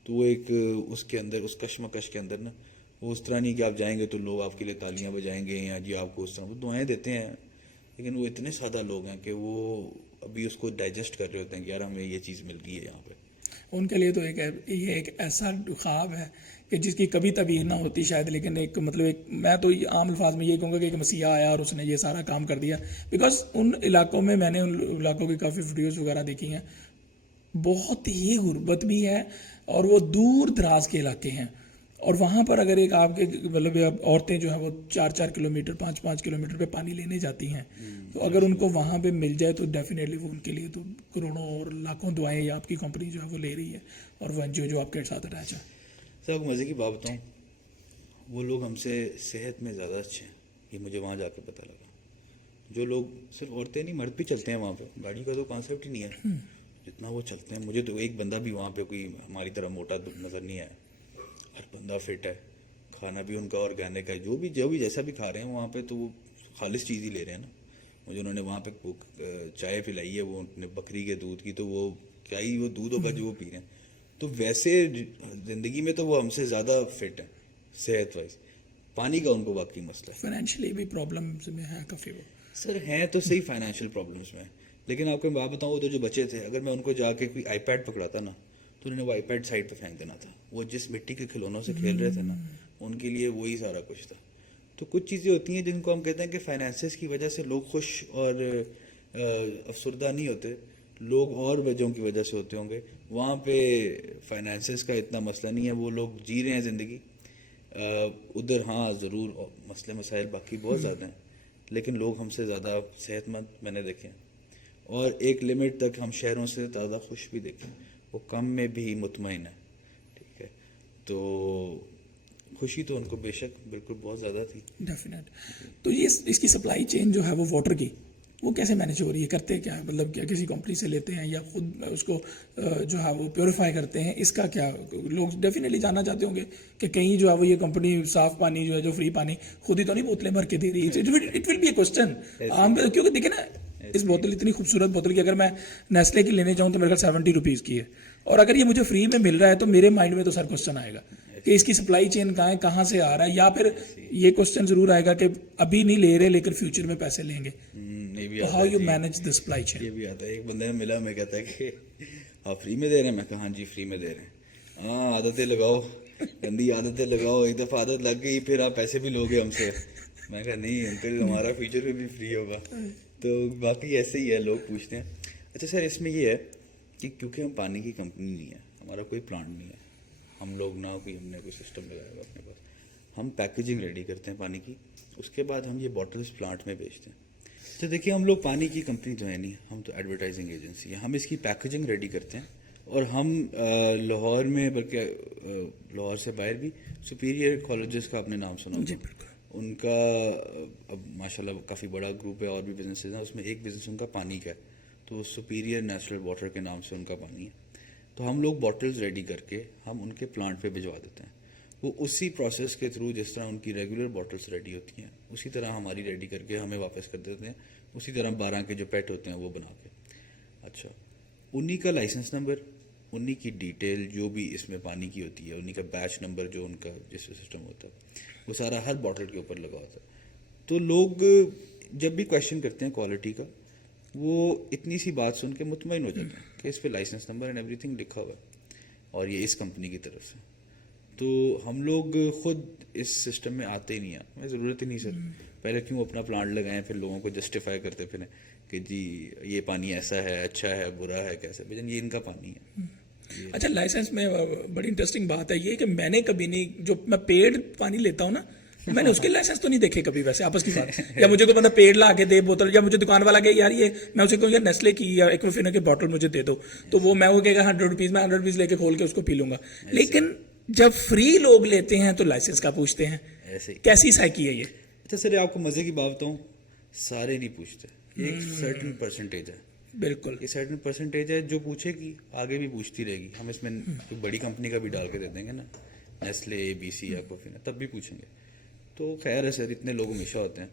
تو وہ ایک اس کے اندر اس کشمکش کے اندر نا وہ اس طرح نہیں کہ آپ جائیں گے تو لوگ آپ کے لیے تالیاں بجائیں گے یا جی آپ کو اس طرح وہ دعائیں دیتے ہیں، لیکن وہ اتنے سادہ لوگ ہیں کہ وہ ابھی اس کو ڈائجسٹ کر رہے ہوتے ہیں کہ یار ہمیں یہ چیز مل گئی ہے یہاں پہ. ان کے لیے تو یہ ایک ایسا خواب ہے کہ جس کی کبھی تعبیر نہ ہوتی شاید، لیکن ایک مطلب ایک میں تو عام الفاظ میں یہ کہوں گا کہ ایک مسیحا آیا اور اس نے یہ سارا کام کر دیا. بیکاز ان علاقوں میں نے ان علاقوں کی کافی ویڈیوز وغیرہ دیکھی ہیں، بہت ہی غربت بھی ہے اور وہ دور دراز کے علاقے ہیں، اور وہاں پر اگر ایک آپ کے مطلب عورتیں جو ہیں وہ 4-4 کلومیٹر 5-5 کلومیٹر پہ پانی لینے جاتی ہیں، تو اگر ان کو وہاں پہ مل جائے تو ڈیفینیٹلی وہ ان کے لیے تو کروڑوں اور لاکھوں دعائیں یا آپ کی کمپنی جو ہے وہ لے رہی ہے، اور وہ جو آپ کے ساتھ اٹیچ ہے. سر آپ کو مزے کی بات بتاؤں، وہ لوگ ہم سے صحت میں زیادہ اچھے ہیں، یہ مجھے وہاں جا کے پتہ لگا. جو لوگ صرف عورتیں نہیں مرد بھی چلتے ہیں وہاں پہ، گاڑی کا تو کانسیپٹ ہی نہیں ہے جتنا وہ چلتے ہیں. مجھے تو ایک بندہ بھی وہاں پہ کوئی ہماری طرح موٹا نظر نہیں آیا، ہر بندہ فٹ ہے، کھانا بھی ان کا آرگینک ہے، جو بھی جیسا بھی کھا رہے ہیں وہاں پہ تو وہ خالص چیز ہی لے رہے ہیں نا. مجھے انہوں نے وہاں پہ چائے پلائی ہے وہ بکری کے دودھ کی، تو وہ کیا ہی وہ دودھ ہوگا جو وہ پی رہے ہیں. تو ویسے زندگی میں تو وہ ہم سے زیادہ فٹ ہیں صحت وائز. پانی کا ان کو واقعی مسئلہ ہے. فائنینشلی بھی پرابلمز میں ہے کافی. وہ سر ہیں تو صحیح فائنینشیل پرابلمس میں، لیکن آپ کو میں بات بتاؤں وہ تو جو بچے تھے، اگر میں ان کو جا کے کوئی آئی پیڈ پکڑاتا نا تو انہوں نے وہ آئی پیڈ سائڈ پہ پھینک دینا تھا. وہ جس مٹی کے کھلونوں سے کھیل رہے تھے نا ان کے لیے وہی سارا کچھ تھا. تو کچھ چیزیں ہوتی ہیں جن کو ہم کہتے ہیں کہ فائنینسز کی وجہ سے لوگ خوش اور افسردہ نہیں ہوتے، لوگ اور وجہوں کی وجہ سے ہوتے ہوں گے. وہاں پہ فائنینسز کا اتنا مسئلہ نہیں ہے، وہ لوگ جی رہے ہیں زندگی. ادھر ہاں ضرور مسئلے مسائل باقی بہت زیادہ ہیں، لیکن لوگ ہم سے زیادہ صحت مند میں نے دیکھے ہیں، اور ایک لمٹ تک ہم شہروں سے زیادہ خوش بھی دیکھیں. وہ کم میں بھی مطمئن ہے. ٹھیک ہے، تو خوشی تو ان کو بے شک بالکل بہت زیادہ تھی. ڈیفینیٹ. تو یہ اس کی سپلائی چین جو ہے وہ واٹر کی وہ کیسے مینیج ہو رہی ہے؟ کرتے کیا مطلب کیا کسی کمپنی سے لیتے ہیں یا خود اس کو جو ہے وہ پیوریفائی کرتے ہیں؟ اس کا کیا لوگ ڈیفینیٹلی جاننا چاہتے ہوں گے کہ کہیں جو ہے وہ یہ کمپنی صاف پانی جو ہے جو فری پانی خود ہی تو نہیں بوتلیں بھر کے دے رہی ہے. It will be a question کیونکہ دیکھیں نا اس بوتل اتنی خوبصورت بوتل کی اگر میں نیسلے کی لینے چاہوں تو میرے خیال 70 روپیز کی ہے، اور اگر یہ مجھے فری میں مل رہا ہے تو میرے مائنڈ میں تو سر کوسچن آئے گا کہ اس کی سپلائی چین کہاں ہے، کہاں سے آ رہا ہے، یا پھر یہ کوسچن ضرور آئے گا کہ ابھی نہیں لے رہے لیکن فیوچر میں پیسے لیں گے. How you manage the supply chain? یہ بھی آتا ہے. ایک بندے نے ملا میں کہتا ہے کہ آپ فری میں دے رہے ہیں؟ میں کہا ہاں جی فری میں دے رہے ہیں. ہاں عادتیں لگاؤ، گندی عادتیں لگاؤ، ایک دفعہ عادت لگ گئی پھر آپ پیسے بھی لوگے ہم سے. میں کہا نہیں انکل ہمارا فیوچر میں بھی فری ہوگا. تو باقی ایسے ہی ہے، لوگ پوچھتے ہیں. اچھا سر اس میں یہ ہے کہ کیونکہ ہم پانی کی کمپنی نہیں ہے، ہمارا کوئی پلانٹ نہیں ہے، ہم لوگ نہ کوئی ہم نے کوئی سسٹم لگایا ہوا اپنے پاس. ہم پیکیجنگ ریڈی کرتے ہیں پانی کی، اس کے بعد ہم یہ بوٹلز پلانٹ میں بیچتے ہیں. تو دیکھیے ہم لوگ پانی کی کمپنی تو ہے نہیں، ہم تو ایڈورٹائزنگ ایجنسی ہے. ہم اس کی پیکیجنگ ریڈی کرتے ہیں، اور ہم لاہور میں بلکہ لاہور سے باہر بھی سپیریئر کالجز کا آپ نے نام سنا جی ہوگا، بالکل. ان کا اب ماشاء اللہ کافی بڑا گروپ ہے، اور بھی بزنسز ہیں، اس میں ایک بزنس ان کا پانی کا ہے، تو سپیریئر نیچرل واٹر کے نام سے ان کا پانی ہے. تو ہم لوگ بوٹلز ریڈی کر کے ہم ان کے پلانٹ پہ بھجوا دیتے ہیں. وہ اسی پروسیس کے تھرو جس طرح ان کی ریگولر بوٹلز ریڈی ہوتی ہیں اسی طرح ہماری ریڈی کر کے ہمیں واپس کر دیتے ہیں، اسی طرح 12 کے جو پیٹ ہوتے ہیں وہ بنا کے. اچھا 19 کا لائسنس نمبر، 19 کی ڈیٹیل جو بھی اس میں پانی کی ہوتی ہے، 19 کا بیچ نمبر جو ان کا جس سسٹم ہوتا ہے وہ سارا ہر بوٹل کے اوپر لگا ہوتا ہے. تو لوگ جب بھی کویشچن کرتے ہیں کوالٹی کا، وہ اتنی سی بات سن کے مطمئن ہو جاتے ہیں کہ اس پہ licence number and everything لکھا ہوا ہے اور یہ اس کمپنی کی طرف سے. تو ہم لوگ خود اس سسٹم میں آتے ہی نہیں ہیں، ہمیں ضرورت ہی نہیں سر. پہلے کیوں اپنا پلانٹ لگائیں پھر لوگوں کو جسٹیفائی کرتے پھریں کہ جی یہ پانی ایسا ہے، اچھا ہے، برا ہے، کیسے بھجن یہ ان کا پانی ہے. اچھا لائسنس میں بڑی انٹرسٹنگ بات ہے یہ کہ میں نے کبھی نہیں، جو میں پیڈ پانی لیتا ہوں نا میں نے اس کے لائسنس تو نہیں دیکھے کبھی ویسے آپس کی بات. یا مجھے کوئی بندہ پیڈ لا کے دے بوتل، یا مجھے دکان والا کہ یار یہ میں اسے کہوں یار نیسلے کی یا ایکوافینا کی بوتل مجھے دے دو، تو وہ میں وہ کہے گا 100 روپیز، میں 100 روپیز لے کے کھول کے اس کو پی لوں گا. لیکن جب فری لوگ لیتے ہیں تو لائسنس کا پوچھتے ہیں. ایسے ہی کیسی سائیکی ہے یہ؟ اچھا سر آپ کو مزے کی بات بتاؤں، سارے نہیں پوچھتے، یہ ایک سرٹن پرسنٹیج ہے. بالکل یہ سرٹن پرسنٹیج ہے جو پوچھے گی آگے بھی پوچھتی رہے گی. ہم اس میں کوئی بڑی کمپنی کا بھی ڈال کے دے دیں گے نا، نیسلے، ABC یا کوفینا، تب بھی پوچھیں گے. تو خیر ہے سر، اتنے لوگ ہمیشہ ہوتے ہیں.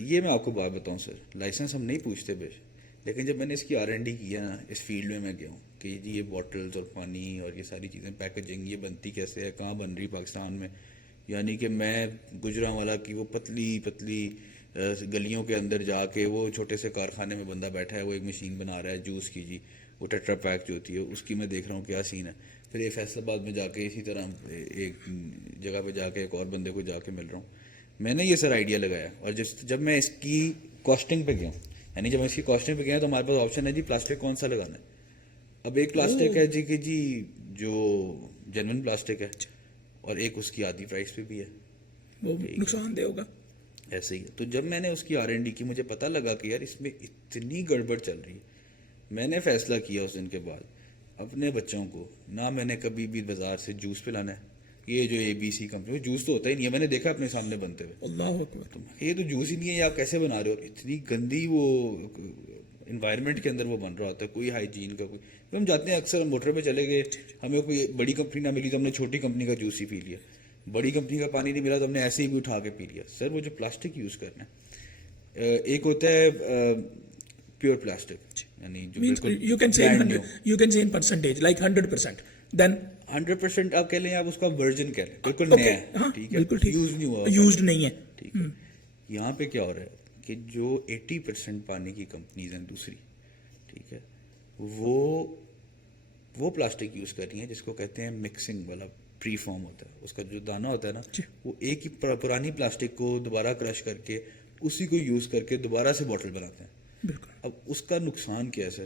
یہ میں آپ کو بات بتاؤں سر، لائسنس ہم نہیں پوچھتے بیش، لیکن جب میں نے اس کی R&D کیا نا, اس فیلڈ میں گیا ہوں کہ جی یہ بوٹلز اور پانی اور یہ ساری چیزیں, پیکیجنگ یہ بنتی کیسے ہے, کہاں بن رہی پاکستان میں. یعنی کہ میں گجرانوالا کی وہ پتلی پتلی گلیوں کے اندر جا کے, وہ چھوٹے سے کارخانے میں بندہ بیٹھا ہے, وہ ایک مشین بنا رہا ہے جوس کی, جی وہ ٹیٹرا پیک جو ہوتی ہے اس کی میں دیکھ رہا ہوں کیا سین ہے. پھر یہ فیصل آباد میں جا کے اسی طرح ایک جگہ پہ جا کے ایک اور بندے کو جا کے مل رہا ہوں. میں نے یہ سر آئیڈیا لگایا, اور جب میں اس کی کاسٹنگ پہ گیا ہوں, یعنی جب میں اس کی کاسٹنگ پہ گیا تو ہمارے پاس آپشن ہے جی پلاسٹک کون سا لگانا ہے. اب ایک پلاسٹک ہے جی کہ جی جو جینون پلاسٹک ہے, اور ایک اس کی آدھی پرائس پہ بھی ہے, وہ نقصان دہ ہوگا. ایسے ہی. تو جب میں نے اس کی R&D کی, مجھے پتہ لگا کہ یار اس میں اتنی گڑبڑ چل رہی ہے. میں نے فیصلہ کیا اس دن کے بعد, اپنے بچوں کو نہ میں نے کبھی بھی بازار سے جوس پلانا ہے. یہ جو ABC کمپنی, جوس تو ہوتا ہی نہیں ہے, میں نے دیکھا اپنے سامنے بنتے ہوئے, اللہ اکبر, یہ تو جوس ہی نہیں ہے, یہ آپ کیسے بنا رہے ہو. اتنی گندی وہ انوائرمنٹ کے اندر وہ بن رہا ہوتا ہے, کوئی ہائیجین کا کوئی. ہم جاتے ہیں اکثر, موٹر پہ چلے گئے, ہمیں کوئی بڑی کمپنی نہ ملی تو ہم نے چھوٹی کمپنی کا جوس ہی پی لیا. بڑی کمپنی کا پانی نہیں ملا تو ہم نے ایسے ہی بھی اٹھا کے پی لیا. سر وہ جو پلاسٹک یوز کرنا ہے, ایک ہوتا ہے پیور پلاسٹک, یعنی جو you can say in percentage like 100%, then 100% آپ کہہ لیں, آپ اس کا ورژن کہہ لیں, بالکل نیا ہے, ٹھیک ہے, یوز نہیں ہوا, یوزڈ نہیں ہے. ٹھیک ہے. یہاں پہ کیا ہو رہا ہے کہ جو 80% پانی کی کمپنیز ہیں دوسری, ٹھیک ہے, وہ پلاسٹک یوز کر رہی ہیں جس کو کہتے ہیں مکسنگ والا پری فارم ہوتا ہے. اس کا جو دانہ ہوتا ہے نا, وہ ایک ہی پرانی پلاسٹک کو دوبارہ کرش کر کے اسی کو یوز کر کے دوبارہ سے بوٹل بناتے ہیں. بالکل. اب اس کا نقصان کیا ہے سر,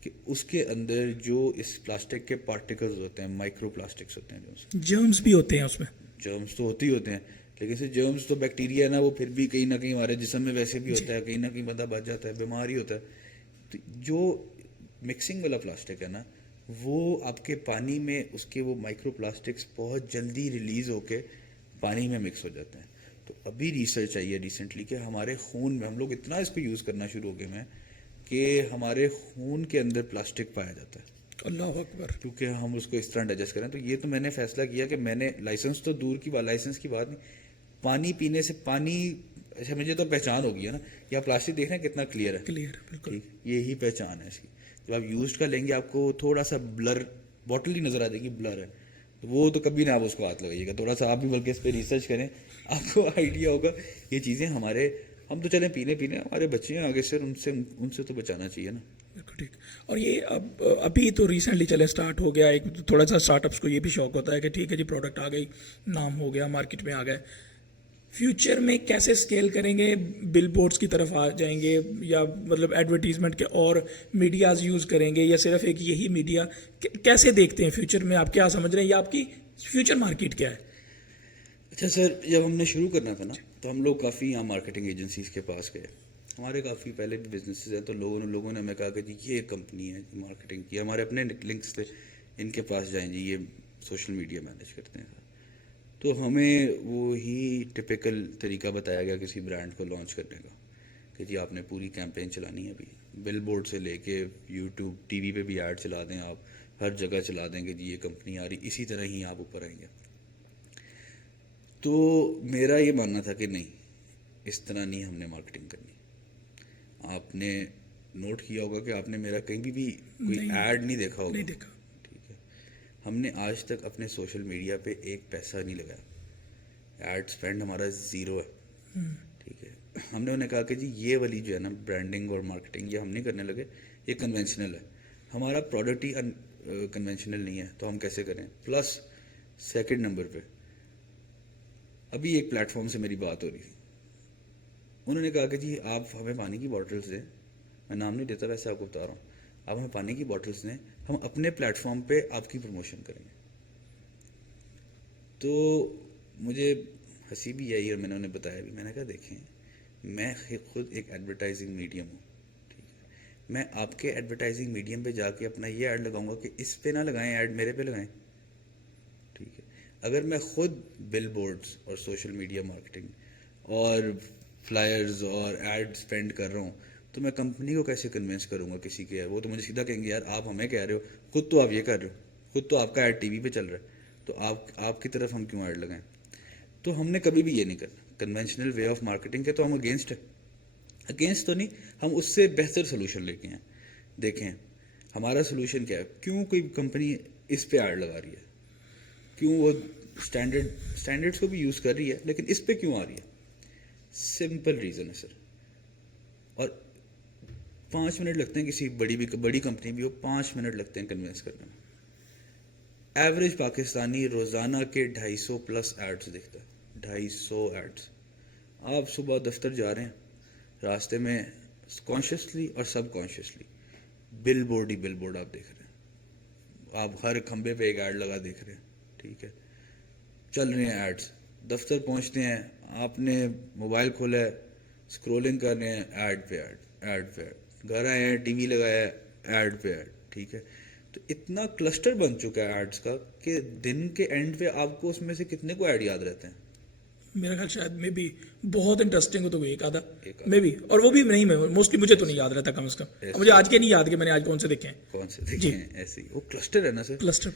کہ اس کے اندر جو اس پلاسٹک کے پارٹیکلز ہوتے ہیں, مائکرو پلاسٹکس ہوتے ہیں, جو جرمز بھی ہوتے ہیں اس میں. جرمز تو ہوتے ہی ہوتے ہیں, لیکن سے جرمز تو بیکٹیریا ہے نا, وہ پھر بھی کہیں نہ کہیں ہمارے جسم میں ویسے بھی ہوتا ہے, کہیں نہ کہیں بندہ بچ جاتا ہے, بیمار ہی ہوتا ہے. تو جو مکسنگ والا پلاسٹک ہے نا, وہ آپ کے پانی میں اس کے وہ مائکرو پلاسٹکس بہت جلدی ریلیز ہو کے پانی میں مکس ہو جاتے ہیں. تو ابھی ریسرچ آئی ہے ریسنٹلی کہ ہمارے خون میں, ہم لوگ اتنا اس کو یوز کرنا شروع ہو گئے ہیں کہ ہمارے خون کے اندر پلاسٹک پایا جاتا ہے. اللہ اکبر. کیونکہ ہم اس کو اس طرح ڈائجسٹ کریں. تو یہ تو میں نے فیصلہ کیا کہ میں نے, لائسنس تو دور کی بات, لائسنس کی بات نہیں, پانی پینے سے پانی, اچھا مجھے تو پہچان ہو گئی ہے نا, یا پلاسٹک دیکھ رہے ہیں کتنا کلیئر ہے, کلیئر, بالکل, یہی پہچان ہے اس کی. جب آپ یوز کر لیں گے آپ کو تھوڑا سا بلر, بوٹل ہی نظر آ جائے گی, بلر ہے, تو وہ تو کبھی نہ آپ اس کو ہاتھ لگائیے گا. تھوڑا سا آپ بھی بلکہ اس پہ ریسرچ کریں, آپ کو آئیڈیا ہوگا. یہ چیزیں ہمارے, ہم تو چلیں پینے, ہمارے بچے ہیں آگے سر, ان سے تو بچانا چاہیے نا. بالکل ٹھیک. اور یہ ابھی تو ریسنٹلی چلے اسٹارٹ ہو گیا, ایک تھوڑا سا اسٹارٹ اپس کو یہ بھی شوق ہوتا ہے کہ ٹھیک ہے جی پروڈکٹ آ گئی, نام ہو گیا, مارکیٹ میں آ گئے, فیوچر میں کیسے اسکیل کریں گے, بل بورڈس کی طرف آ جائیں گے, یا مطلب ایڈورٹیزمنٹ کے اور میڈیاز یوز کریں گے, یا صرف ایک یہی میڈیا, کیسے دیکھتے ہیں فیوچر میں, آپ کیا سمجھ رہے ہیں, یا آپ کی فیوچر مارکیٹ کیا ہے؟ اچھا سر, جب ہم نے شروع کرنا تھا نا, تو ہم لوگ کافی یہاں مارکیٹنگ ایجنسیز کے پاس گئے. ہمارے کافی پہلے بھی بزنسز ہیں, تو لوگوں نے ہمیں کہا کہ جی یہ کمپنی ہے مارکیٹنگ کی, ہمارے اپنے لنکس تھے, ان کے پاس جائیں جی, یہ سوشل میڈیا مینیج کرتے ہیں. تو ہمیں وہی ٹپیکل طریقہ بتایا گیا کسی برانڈ کو لانچ کرنے کا, کہ جی آپ نے پوری کیمپین چلانی ہے, ابھی بل بورڈ سے لے کے یوٹیوب, ٹی وی پہ بھی ایڈ چلا دیں آپ, ہر جگہ چلا دیں کہ جی یہ کمپنی آ رہی, اسی طرح ہی آپ اوپر آئیں گے. تو میرا یہ ماننا تھا کہ نہیں, اس طرح نہیں ہم نے مارکیٹنگ کرنی. آپ نے نوٹ کیا ہوگا کہ آپ نے میرا کہیں بھی کوئی ایڈ نہیں دیکھا ہوگا. نہیں دیکھا. ٹھیک ہے, ہم نے آج تک اپنے سوشل میڈیا پہ ایک پیسہ نہیں لگایا, ایڈ سپینڈ ہمارا 0 ہے. ٹھیک ہے, ہم نے انہیں کہا کہ جی یہ والی جو ہے نا برانڈنگ اور مارکیٹنگ, یہ ہم نہیں کرنے لگے, یہ کنونشنل ہے, ہمارا پروڈکٹ ہی کنونشنل نہیں ہے, تو ہم کیسے کریں. پلس سیکنڈ نمبر پہ ابھی ایک پلیٹ فارم سے میری بات ہو رہی تھی, انہوں نے کہا کہ جی آپ ہمیں پانی کی بوٹلز دیں, میں نام نہیں دیتا ویسے آپ کو بتا رہا ہوں, آپ ہمیں پانی کی بوٹلز دیں, ہم اپنے پلیٹ فارم پہ آپ کی پروموشن کریں گے. تو مجھے ہنسی بھی آئی اور میں نے انہیں بتایا بھی. میں نے کہا دیکھیں, میں خود ایک ایڈورٹائزنگ میڈیم ہوں, ٹھیک ہے, میں آپ کے ایڈورٹائزنگ میڈیم پہ جا کے اپنا یہ ایڈ لگاؤں گا کہ اس پہ نہ لگائیں ایڈ, میرے پہ لگائیں. ٹھیک ہے, اگر میں خود بل بورڈز اور سوشل میڈیا مارکیٹنگ اور فلائرز اور ایڈ سپینڈ کر رہا ہوں, تو میں کمپنی کو کیسے کنوینس کروں گا کسی کے. وہ تو مجھے سیدھا کہیں گے یار آپ ہمیں کہہ رہے ہو, خود تو آپ یہ کر رہے ہو, خود تو آپ کا ایڈ ٹی وی پہ چل رہا ہے, تو آپ کی طرف ہم کیوں ایڈ لگائیں. تو ہم نے کبھی بھی یہ نہیں کرنا, کنونشنل وے آف مارکیٹنگ کے تو ہم اگینسٹ ہے. اگینسٹ تو نہیں, ہم اس سے بہتر سولوشن لے کے ہیں. دیکھیں ہمارا سولوشن کیا ہے, کیوں کوئی کمپنی اس پہ ایڈ لگا رہی ہے, کیوں وہ اسٹینڈرڈس کو بھی یوز کر رہی ہے لیکن اس پہ کیوں آ رہی ہے؟ سمپل ریزن ہے سر. اور 5 منٹ لگتے ہیں, کسی بڑی کمپنی بھی ہو 5 منٹ لگتے ہیں کنوینس کرنے میں. ایوریج پاکستانی روزانہ کے 250+ ایڈس دیکھتا ہے, 250 ایڈس. آپ صبح دفتر جا رہے ہیں, راستے میں کانشیسلی اور سب کانشیسلی بل بورڈ آپ دیکھ رہے ہیں, آپ ہر کھمبے پہ ایک ایڈ لگا دیکھ رہے ہیں, ٹھیک ہے, چل رہے ہیں ایڈس. دفتر پہنچتے ہیں, آپ نے موبائل کھولا ہے, اسکرولنگ کر رہے ہیں, ایڈ پہ ایڈ. گھر آئے ہیں, ٹی وی لگایا ہے, ایڈ پہ ایڈ, ٹھیک ہے. تو اتنا کلسٹر بن چکا ہے ایڈس کا کہ دن کے اینڈ پہ آپ کو اس میں سے کتنے کو ایڈ یاد رہتے ہیں؟ میرا خیال شاید میں بھی بہت انٹرسٹنگ ہو تو ایک آدھا میں بھی, اور وہ بھی نہیں, میں موسٹلی مجھے تو نہیں یاد رہتا کم از کم. مجھے آج کے نہیں یاد کہ میں نے آج کون سے دیکھے ہیں. ایسے وہ کلسٹر ہے نا سر, کلسٹر.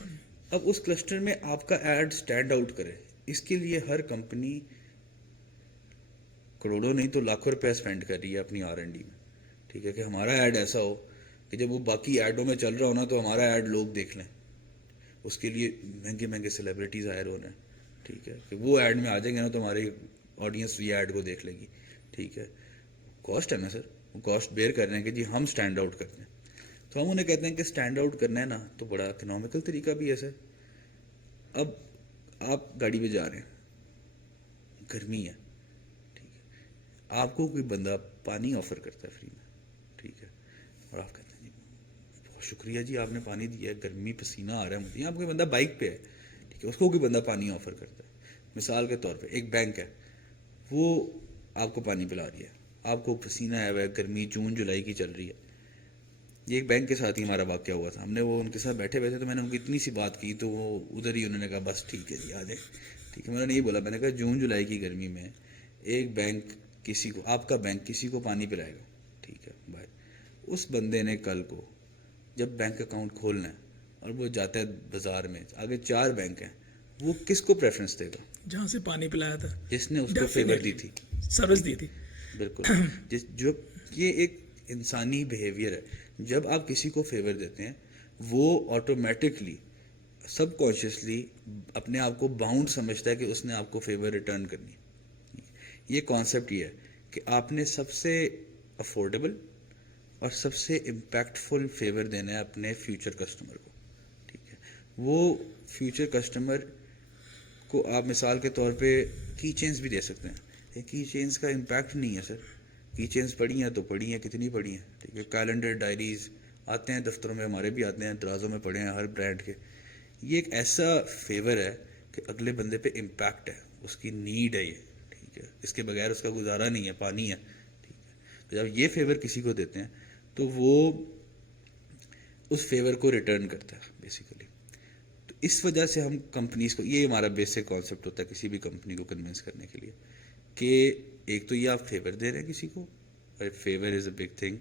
اب اس کلسٹر میں آپ کا ایڈ سٹینڈ آؤٹ کرے, اس کے لیے ہر کمپنی کروڑوں نہیں تو لاکھوں روپے اسپینڈ کر رہی ہے اپنی R&D میں, ٹھیک ہے, کہ ہمارا ایڈ ایسا ہو کہ جب وہ باقی ایڈوں میں چل رہا ہونا تو ہمارا ایڈ لوگ دیکھ لیں. اس کے لیے مہنگے سیلیبریٹیز ہائر ہو رہے ہیں, ٹھیک ہے, کہ وہ ایڈ میں آ جائیں گے نا تو ہماری آڈینس یہ ایڈ کو دیکھ لے گی, ٹھیک ہے. کاسٹ ہے نا سر, وہ کاسٹ بیئر کر رہے ہیں کہ جی ہم اسٹینڈ آؤٹ کرتے ہیں. تو ہم انہیں کہتے ہیں کہ اسٹینڈ آؤٹ کرنا ہے نا تو بڑا اکنامیکل طریقہ بھی ہے سر. اب آپ گاڑی پہ جا رہے ہیں, گرمی ہے, ٹھیک ہے, آپ کو کوئی بندہ پانی آفر کرتا ہے فری میں, ٹھیک ہے, اور آپ کہتے ہیں جی بہت شکریہ جی آپ نے پانی دیا ہے, گرمی پسینہ آ رہا ہے مجھے. یہاں کوئی بندہ بائک پہ ہے, ٹھیک ہے, اس کو کوئی بندہ پانی آفر کرتا ہے. مثال کے طور پہ ایک بینک ہے, وہ آپ کو پانی پلا رہی ہے, آپ کو پسینہ آیا ہوا ہے, گرمی جون جولائی کی چل رہی ہے. یہ ایک بینک کے ساتھ ہی ہمارا واقعہ ہوا تھا. ہم نے وہ ان کے ساتھ بیٹھے ہوئے تھے تو میں نے ان کی اتنی سی بات کی تو وہ ادھر ہی انہوں نے کہا بس ٹھیک ہے جی آ جائیں, ٹھیک ہے. میں نے نہیں بولا, میں نے کہا جون جولائی کی گرمی میں ایک بینک کسی کو, آپ کا بینک کسی کو پانی پلائے گا, ٹھیک ہے بھائی. اس بندے نے کل کو جب بینک اکاؤنٹ کھولنا ہے اور وہ جاتا ہے بازار میں, آگے 4 بینک ہیں, وہ کس کو پریفرنس دے گا؟ جہاں سے پانی پلایا تھا, جس نے اس کو فیور دی تھی, سروس دی تھی. بالکل. جو یہ ایک انسانی بیہیویئر ہے, جب آپ کسی کو فیور دیتے ہیں وہ آٹومیٹکلی سب کانشیسلی اپنے آپ کو باؤنڈ سمجھتا ہے کہ اس نے آپ کو فیور ریٹرن کرنی. یہ کانسیپٹ یہ ہے کہ آپ نے سب سے افورڈیبل اور سب سے امپیکٹ فل فیور دینا ہے اپنے فیوچر کسٹمر کو, ٹھیک ہے. وہ فیوچر کسٹمر کو آپ مثال کے طور پہ کی چینز بھی دے سکتے ہیں. کی چینز کا امپیکٹ نہیں ہے سر, کی چینز پڑھی ہیں تو پڑھی ہیں, کتنی پڑھی ہیں, ٹھیک ہے. کیلنڈر, ڈائریز آتے ہیں دفتروں میں, ہمارے بھی آتے ہیں, درازوں میں پڑے ہیں ہر برانڈ کے. یہ ایک ایسا فیور ہے کہ اگلے بندے پہ امپیکٹ ہے, اس کی نیڈ ہے یہ, ٹھیک ہے, اس کے بغیر اس کا گزارا نہیں ہے, پانی ہے, ٹھیک ہے. تو جب یہ فیور کسی کو دیتے ہیں تو وہ اس فیور کو ریٹرن کرتا ہے بیسیکلی. تو اس وجہ سے ہم کمپنیز کو, یہ ہمارا بیسک کانسیپٹ ہوتا ہے کسی بھی کمپنی کو کنونس کرنے کے لیے کہ ایک تو یہ آپ فیور دے رہے ہیں کسی کو, favour is a big thing.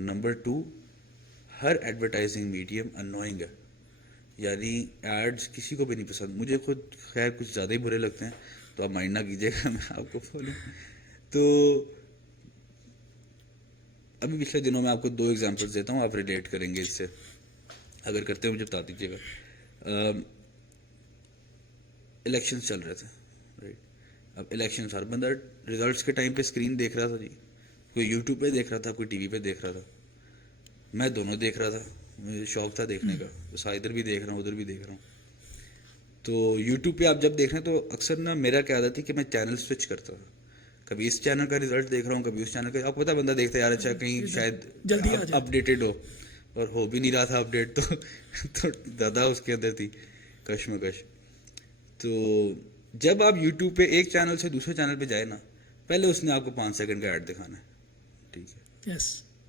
Number 2, ہر ایڈورٹائزنگ میڈیم انوائنگ ہے, یعنی ایڈز کسی کو بھی نہیں پسند. مجھے خود خیر کچھ زیادہ ہی برے لگتے ہیں تو آپ مائنڈ نہ کیجیے گا, میں آپ کو بولوں تو ابھی پچھلے دنوں میں آپ کو 2 ایگزامپلس دیتا ہوں, آپ ریلیٹ کریں گے اس سے, اگر کرتے ہیں مجھے بتا دیجیے گا. الیکشنز چل رہے تھے, رائٹ. اب الیکشنز ہر بندہ ریزلٹس کے ٹائم پہ اسکرین دیکھ رہا تھا جی, کوئی یوٹیوب پہ دیکھ رہا تھا, کوئی ٹی وی پہ دیکھ رہا تھا. میں دونوں دیکھ رہا تھا, مجھے شوق تھا دیکھنے کا, بس ادھر بھی دیکھ رہا ہوں ادھر بھی دیکھ رہا ہوں. تو یوٹیوب پہ آپ جب دیکھ رہے ہیں تو اکثر نا میرا کیا عادت تھی کہ میں چینل سوئچ کرتا تھا, کبھی اس چینل کا رزلٹ دیکھ رہا ہوں, کبھی اس چینل کا. آپ کو پتا بندہ دیکھتا ہے یار اچھا کہیں شاید جلدی اپڈیٹڈ ہو, اور ہو بھی نہیں رہا تھا اپڈیٹ, تو زیادہ اس کے اندر تھی کشمکش. تو جب آپ یوٹیوب پہ ایک چینل سے دوسرے چینل پہ جائے نا, پہلے اس نے آپ کو 5 سیکنڈ کا ایڈ دکھانا ہے, ٹھیک ہے.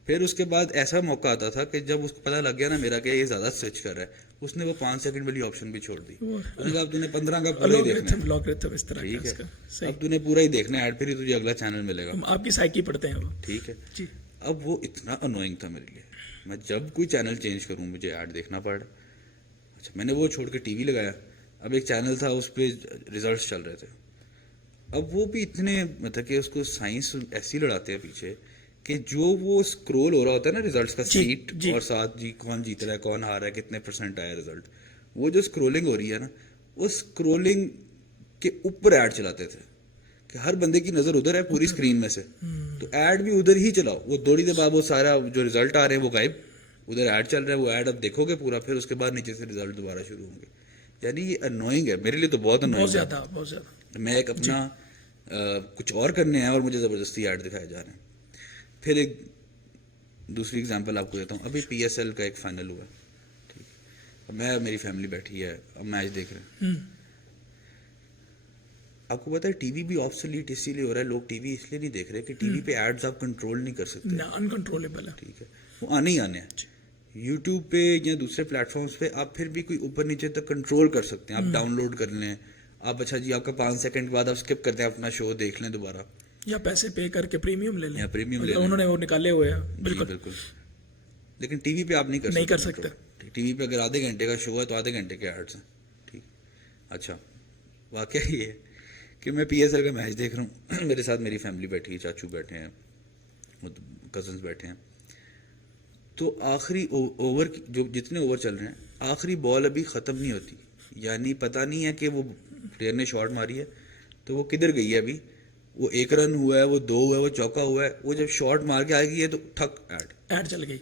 پھر اس کے بعد ایسا موقع آتا تھا کہ جب اس کو پتہ لگ گیا نا میرا کہ یہ زیادہ سرچ کر رہا ہے, اس نے وہ 5 سیکنڈ والی آپشن بھی چھوڑ دی. اس نے کہا اب تو نے 15 کا پورا ہی دیکھنا ہے, ٹھیک ہے, اب تو نے پورا ہی دیکھنا ہے ایڈ, پھر ہی تجھے اگلا چینل ملے گا. آپ کی سائیکی پڑھتے ہیں وہ, ٹھیک ہے. اب وہ اتنا انوائنگ تھا میرے لیے, میں جب کوئی چینل چینج کروں مجھے ایڈ دیکھنا پڑ. اچھا میں نے وہ چھوڑ کے ٹی وی لگایا, اب ایک چینل تھا اس پہ ریزلٹس چل رہے تھے. اب وہ بھی اتنے مطلب کہ اس کو سائنس ایسی لڑاتے ہیں پیچھے کہ جو وہ اسکرول ہو رہا ہوتا ہے نا ریزلٹس کا جی، سیٹ جی. اور ساتھ جی کون جیت رہا ہے کون ہار رہا ہے کتنے پرسنٹ آیا رزلٹ, وہ جو اسکرولنگ ہو رہی ہے نا وہ اسکرولنگ کے اوپر ایڈ چلاتے تھے کہ ہر بندے کی نظر ادھر ہے پوری اسکرین میں سے, تو ایڈ بھی ادھر ہی چلاؤ, وہ تھوڑی دیر بعد وہ سارا جو رزلٹ آ رہے ہیں وہ غائب, ادھر ایڈ چل رہا ہے, وہ ایڈ اب دیکھو گے پورا, پھر اس کے بعد نیچے سے رزلٹ دوبارہ شروع ہوں گے. یعنی یہ انوائنگ ہے میرے لیے تو بہت بہت انوائنگ ہے. زیادہ بہت زیادہ. میں ایک اپنا کچھ اور کرنے ہیں اور مجھے زبردستی ایڈ دکھائے جا رہے ہیں. پھر ایک دوسری اگزامپل آپ کو دیتا ہوں, ابھی پی ایس ایل کا ایک فائنل ہوا, ٹھیک ہے, میں میری فیملی بیٹھی ہے, اب میچ دیکھ رہے ہیں. آپ کو پتا ہے ٹی وی بھی آبسولیٹ اسی لیے ہو رہا ہے, لوگ ٹی وی اس لیے نہیں دیکھ رہے کہ ٹی وی پہ ایڈز آپ کنٹرول نہیں کر سکتے, انکنٹرولبل ہے. ٹھیک ہے, وہ آنے ہی آنے ہیں. یوٹیوب پہ یا دوسرے پلیٹ فارمس پہ آپ پھر بھی کوئی اوپر نیچے تک کنٹرول کر سکتے ہیں, آپ ڈاؤن لوڈ کر لیں, آپ اچھا جی آپ کا 5 سیکنڈ کے بعد آپ اسکپ کرتے ہیں, اپنا شو دیکھ لیں دوبارہ, یا پیسے پے کر کے پریمیم لے لیں, یا پریمیم لے لیں, انہوں نے وہ نکالے ہوئے ہیں. بالکل بالکل. لیکن ٹی وی پہ آپ نہیں کر سکتے. ٹی وی پہ اگر آدھے گھنٹے کا شو ہے تو آدھے گھنٹے کے ایڈس ہیں, ٹھیک. اچھا واقعہ یہ ہے کہ میں پی ایس ایل کا میچ دیکھ رہا ہوں, میرے ساتھ میری فیملی بیٹھی ہے, چاچو بیٹھے ہیں, کزنس بیٹھے ہیں, تو آخری اوور جو جتنے اوور چل رہے ہیں آخری بال ابھی ختم نہیں ہوتی, یعنی پتہ نہیں ہے کہ وہ پلیئر نے شاٹ ماری ہے تو وہ کدھر گئی ہے, ابھی وہ 1 رن ہوا ہے, وہ 2 ہوا ہے, وہ چوکا ہوا ہے, وہ جب شاٹ مار کے آئے گی ہے تو ٹھک ایڈ چل گئی.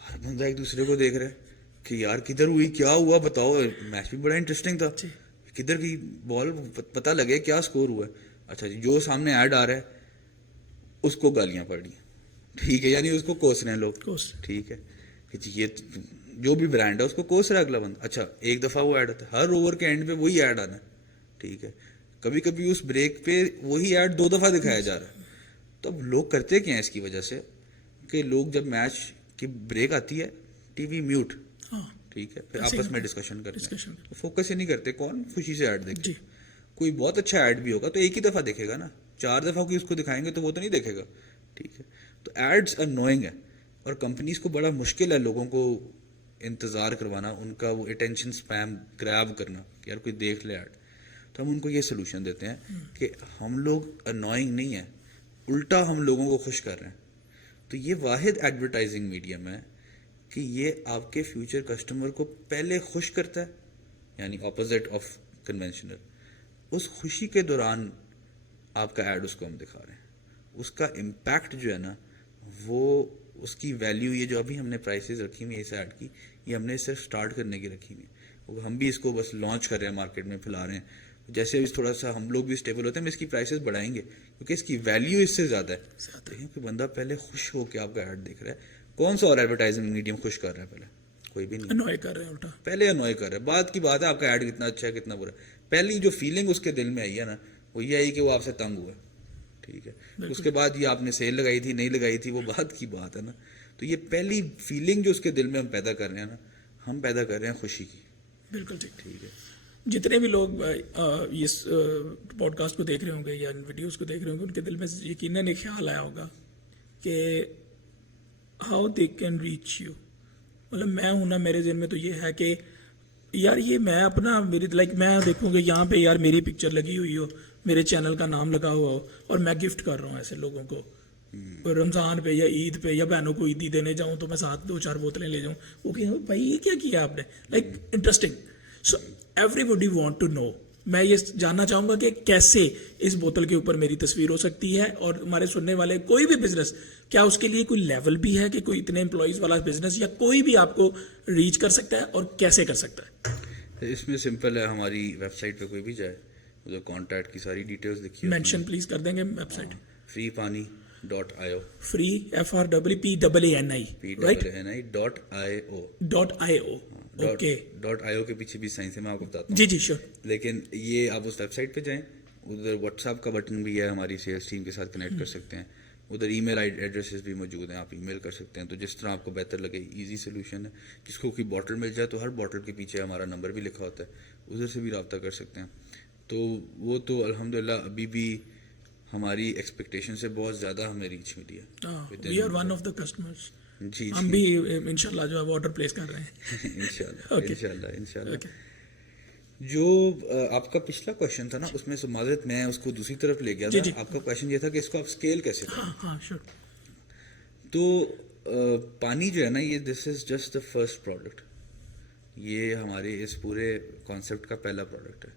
ہر بندہ ایک دوسرے کو دیکھ رہا ہے کہ یار کدھر ہوئی, کیا ہوا, بتاؤ. میچ بھی بڑا انٹرسٹنگ تھا, کدھر کی بال پتہ لگے کیا سکور ہوا ہے. اچھا جی, جو سامنے ایڈ آ رہا ہے اس کو گالیاں پڑ رہی ہیں, ٹھیک ہے, یعنی اس کو کوس رہے ہیں لوگ, ٹھیک ہے, کہ جی یہ جو بھی برانڈ ہے اس کو کوس رہا ہے اگلا بندہ. اچھا ایک دفعہ وہ ایڈ ہوتا ہے, ہر اوور کے اینڈ پہ وہی ایڈ آنا ہے, ٹھیک ہے, کبھی کبھی اس بریک پہ وہی ایڈ 2 دفعہ دکھایا جا رہا ہے. تو اب لوگ کرتے کیا ہیں اس کی وجہ سے کہ لوگ جب میچ کی بریک آتی ہے ٹی وی میوٹ, ٹھیک ہے, پھر آپس میں ڈسکشن کرتے ہیں, فوکس ہی نہیں کرتے, کون خوشی سے ایڈ دیکھتے. کوئی بہت اچھا ایڈ بھی ہوگا تو ایک ہی دفعہ دیکھے گا نا, 4 دفعہ کوئی اس کو دکھائیں گے تو وہ تو نہیں دیکھے گا, ٹھیک ہے. تو ایڈز انوائنگ ہے اور کمپنیز کو بڑا مشکل ہے لوگوں کو انتظار کروانا, ان کا وہ اٹینشن اسپیم گریب کرنا کہ یار کوئی دیکھ لے ایڈ. تو ہم ان کو یہ سلوشن دیتے ہیں کہ ہم لوگ انوائنگ نہیں ہیں, الٹا ہم لوگوں کو خوش کر رہے ہیں. تو یہ واحد ایڈورٹائزنگ میڈیم ہے کہ یہ آپ کے فیوچر کسٹمر کو پہلے خوش کرتا ہے, یعنی اپوزٹ آف کنونشنل. اس خوشی کے دوران آپ کا ایڈ اس کو ہم دکھا رہے ہیں, اس کا امپیکٹ جو ہے نا وہ اس کی ویلیو, یہ جو ابھی ہم نے پرائسز رکھی ہوئی ہیں اس ایڈ کی, یہ ہم نے صرف سٹارٹ کرنے کی رکھی ہوئی ہیں, ہم بھی اس کو بس لانچ کر رہے ہیں, مارکیٹ میں پھیلا رہے ہیں. جیسے ابھی تھوڑا سا ہم لوگ بھی اسٹیبل ہوتے ہیں ہم اس کی پرائسز بڑھائیں گے کیونکہ اس کی ویلیو اس سے زیادہ ہے. کہ بندہ پہلے خوش ہو کے آپ کا ایڈ دیکھ رہا ہے. کون سا اور ایڈورٹائزنگ میڈیم خوش کر رہا ہے؟ پہلے کوئی بھی نہیں, انوائے کر رہے ہیں الٹا, پہلے انوائے کر رہا ہے. بعد کی بات ہے آپ کا ایڈ کتنا اچھا ہے کتنا برا ہے, پہلی جو فیلنگ اس کے دل میں آئی ہے نا وہ یہ آئی کہ وہ آپ سے تنگ ہوا ہے, ٹھیک ہے. اس کے بعد یہ آپ نے سیل لگائی تھی نہیں لگائی تھی وہ بات کی بات ہے نا. تو یہ پہلی فیلنگ جو اس کے دل میں ہم پیدا کر رہے ہیں نا, ہم پیدا کر رہے ہیں خوشی کی. بالکل ٹھیک. ٹھیک ہے, جتنے بھی لوگ اس پوڈ کاسٹ کو دیکھ رہے ہوں گے یا ویڈیوز کو دیکھ رہے ہوں گے ان کے دل میں یقیناً ایک خیال آیا ہوگا کہ how they can reach you. مطلب میں ہوں نا, میرے ذہن میں تو یہ ہے کہ یار یہ میں اپنا میری لائک میں دیکھوں گا یہاں پہ یار میری پکچر لگی ہوئی ہو, میرے چینل کا نام لگا ہوا ہو اور میں گفٹ کر رہا ہوں ایسے لوگوں کو, رمضان پہ یا عید پہ یا بہنوں کو عیدی دینے جاؤں تو میں ساتھ 2-4 بوتلیں لے جاؤں, وہ کہ بھائی یہ کیا کیا آپ نے, like interesting. So everybody want to know. میں یہ جاننا چاہوں گا کہ کیسے اس بوتل کے اوپر میری تصویر ہو سکتی ہے, اور ہمارے سننے والے کوئی بھی بزنس, کیا اس کے لیے کوئی لیول بھی ہے کہ کوئی اتنے امپلائیز والا بزنس یا کوئی بھی آپ کو ریچ کر سکتا ہے اور کیسے کر سکتا ہے؟ اس میں سمپل ہے, ہماری ویب سائٹ پہ کوئی بھی جائے ادھر کانٹیکٹ کی ساری ڈیٹیلز لکھی مینشن پلیز کر دیں گے website. freepani.io, free FREEPANI .io. Okay. .io کے پیچھے بھی سائنس ہے, میں آپ کو بتاتا ہوں. جی جی شیور. لیکن یہ آپ اس ویب سائٹ پہ جائیں, ادھر واٹس ایپ کا بٹن بھی ہے, ہماری سیلس ٹیم کے ساتھ کنیکٹ کر سکتے ہیں. ادھر ای میل ایڈریسز بھی موجود ہیں, آپ ای میل کر سکتے ہیں. تو جس طرح آپ کو بہتر لگے, ایزی سولوشن ہے. جس کو کوئی بوٹل مل جائے تو ہر بوٹل کے پیچھے ہمارا نمبر بھی لکھا ہوتا ہے, ادھر سے بھی رابطہ کر سکتے ہیں. تو وہ تو الحمدللہ ابھی بھی ہماری ایکسپیکٹیشن سے بہت زیادہ ہمیں ریچ ملی ہے. We are one of the customers. جی ہم بھی انشاءاللہ جو ہے آرڈر پلیس کر رہے ہیں. انشاءاللہ. جو آپ کا پچھلا کویشچن تھا نا, اس میں سے معذرت میں اس کو دوسری طرف لے گیا تھا. آپ کا کویشچن یہ تھا کہ اس کو آپ اسکیل کیسے کریں. ہاں شیور. تو پانی جو ہے نا یہ this is just the first product. یہ ہمارے اس پورے کانسیپٹ کا پہلا پروڈکٹ ہے.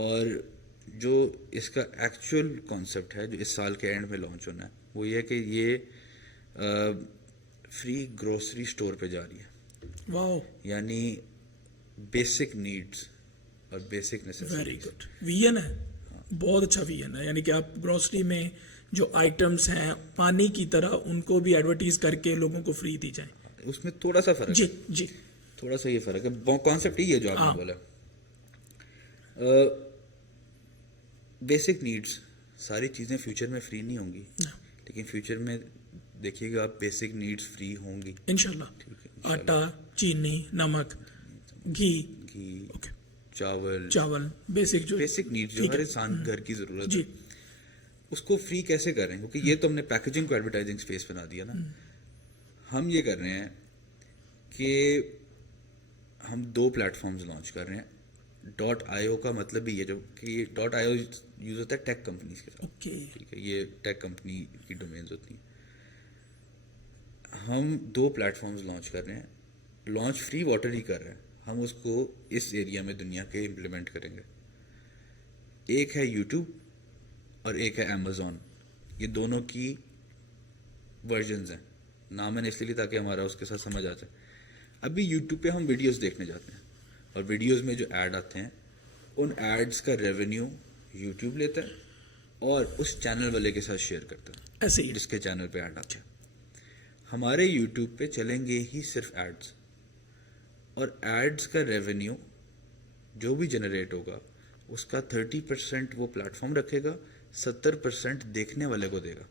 اور جو اس کا ایکچوئل کانسیپٹ ہے جو اس سال کے اینڈ میں لانچ ہونا ہے وہ یہ ہے کہ یہ فری گروسری اسٹور پہ جا رہی ہے. واو یعنی بیسک نیڈس اور basic very necessities. Good. Vision ہے, بہت اچھا ویژن ہے. یعنی کہ آپ گروسری میں جو آئٹمس ہیں پانی کی طرح ان کو بھی ایڈورٹیز کر کے لوگوں کو فری دی جائیں. اس میں تھوڑا سا فرق جی ہے, جی تھوڑا سا یہ فرق ہے. کانسیپٹ یہ ہے جو آپ نے بولا. بیسک نیڈس ساری چیزیں فیوچر میں فری نہیں ہوں گی, لیکن فیوچر میں دیکھیے گا آپ بیسک نیڈس فری ہوں گی. انشاءاللہ آٹا, چینی, نمک, گھی, گھی, چاول, بیسک نیڈس جو ہر انسان گھر کی ضرورت جی. ہے اس کو فری کیسے کر رہے ہیں؟ کیونکہ یہ تو ہم نے پیکیجنگ کو ایڈورٹائزنگ اسپیس بنا دیا نا. ہم یہ کر رہے ہیں کہ ہم 2 پلیٹ فارمز لانچ کر رہے ہیں. .io کا مطلب بھی یہ جو کہ .io یوز ہوتا ہے ٹیک کمپنیز کے ساتھ. ٹھیک ہے, یہ ٹیک کمپنی کی ڈومینز ہوتی ہیں. ہم 2 پلیٹ فارمز لانچ کر رہے ہیں. لانچ فری واٹر ہی کر رہے ہیں. ہم اس کو اس ایریا میں دنیا کے امپلیمنٹ کریں گے. ایک ہے یوٹیوب اور ایک ہے امیزون. یہ دونوں کی ورژنز ہیں. نام میں نے اس لیے تاکہ ہمارا اس کے ساتھ سمجھ آ جائے. ابھی یوٹیوب پہ ہم ویڈیوز دیکھنے جاتے ہیں اور ویڈیوز میں جو ایڈ آتے ہیں ان ایڈز کا ریونیو یوٹیوب لیتا ہے اور اس چینل والے کے ساتھ شیئر کرتا ہے ایسے ہی جس کے چینل پہ ایڈ آتا ہے. ہمارے یوٹیوب پہ چلیں گے ہی صرف ایڈز, اور ایڈز کا ریونیو جو بھی جنریٹ ہوگا اس کا 30% وہ پلیٹ فارم رکھے گا, 70% دیکھنے والے کو دے گا.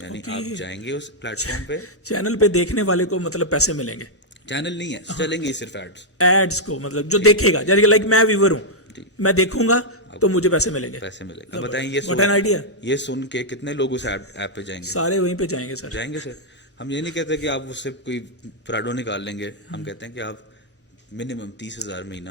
یعنی آپ جائیں گے اس پلیٹ فارم پہ, چینل پہ دیکھنے والے کو مطلب پیسے ملیں گے. چینل نہیں ہے, چلیں گے صرف ایڈز کو مطلب جو دیکھے گا, جیسے لائک میں ویور ہوں, میں دیکھوں گا تو مجھے پیسے ملیں گے. بتائیں یہ سن کے کتنے لوگ اس ایپ پہ جائیں گے؟ سارے وہیں پہ جائیں گے سر. جائیں گے سر. ہم یہ نہیں کہتے کہ آپ اس سے کوئی پراڈو نکال لیں گے. ہم کہتے ہیں کہ آپ منیمم 30,000 مہینہ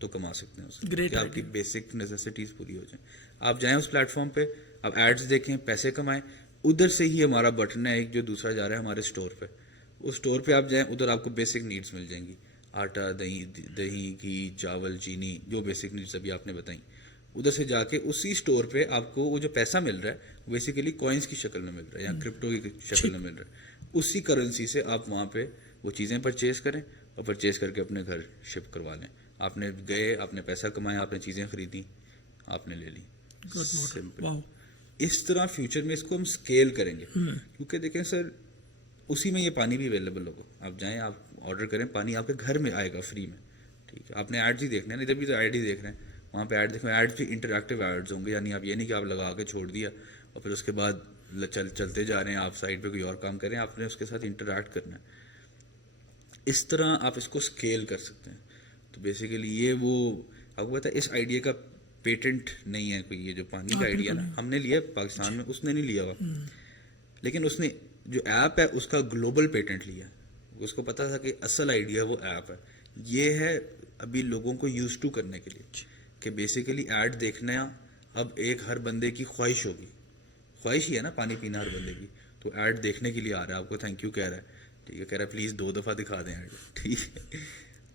تو کما سکتے ہیں اس سے, کہ آپ کی بیسک نیسیسٹیز پوری ہو جائیں. آپ جائیں اس پلیٹ فارم پہ, آپ ایڈز دیکھیں, پیسے کمائیں. ادھر سے ہی ہمارا بٹن ہے ایک جو دوسرا جا رہا ہے ہمارے اسٹور پہ. اس اسٹور پہ آپ جائیں, ادھر آپ کو بیسک نیڈس مل جائیں گی. آٹا, دہی, گھی, چاول, چینی, جو بیسک نیڈس ابھی آپ نے بتائیں. ادھر سے جا کے اسی اسٹور پہ آپ کو وہ جو پیسہ مل رہا ہے وہ بیسیکلی کوائنس کی شکل میں مل رہا ہے یا کرپٹو کی شکل میں مل رہا ہے. اسی کرنسی سے آپ وہاں پہ وہ چیزیں پرچیز کریں اور پرچیز کر کے اپنے گھر شپ کروا لیں. آپ نے گئے, آپ نے پیسہ کمایا, آپ نے چیزیں خریدیں, آپ نے لے لی. سمپل. اس طرح فیوچر میں اس کو ہم اسکیل کریں گے, کیونکہ دیکھیں سر اسی میں یہ پانی بھی اویلیبل ہوگا. آپ جائیں, آپ آرڈر کریں, پانی آپ کے گھر میں آئے گا فری میں. ٹھیک ہے, آپ نے ایڈز ہی دیکھنے ہیں, ادھر بھی تو ایڈ ہی دیکھ رہے ہیں, وہاں پہ ایڈ دیکھیں. ایڈز بھی انٹریکٹیو ایڈز ہوں گے, یعنی آپ یہ نہیں کہ آپ لگا کے چھوڑ دیا اور پھر اس کے بعد چلتے جا رہے ہیں, آپ سائڈ پہ کوئی اور کام کریں, آپ نے اس کے ساتھ انٹریکٹ کرنا ہے. اس طرح آپ اس کو اسکیل کر سکتے ہیں. تو بیسیکلی یہ وہ آپ کو پتا ہے اس آئیڈیا کا پیٹنٹ نہیں ہے کوئی. یہ جو پانی کا آئیڈیا نا ہم نے لیا پاکستان میں, اس نے نہیں لیا ہوا, لیکن اس نے جو ایپ ہے اس کا گلوبل پیٹنٹ لیا. اس کو پتا تھا کہ اصل آئیڈیا وہ ایپ ہے. یہ ہے ابھی لوگوں کو یوز ٹو کرنے کے لیے کہ بیسیکلی ایڈ دیکھنا اب ایک ہر بندے کی خواہش ہوگی. خواہش ہی ہے نا پانی پینا ہر بندے کی. تو ایڈ دیکھنے کے لیے آ رہا ہے, آپ کو تھینک یو کہہ رہا ہے. ٹھیک ہے, کہہ رہا ہے پلیز 2 دفعہ دکھا دیں ایڈ. ٹھیک ہے,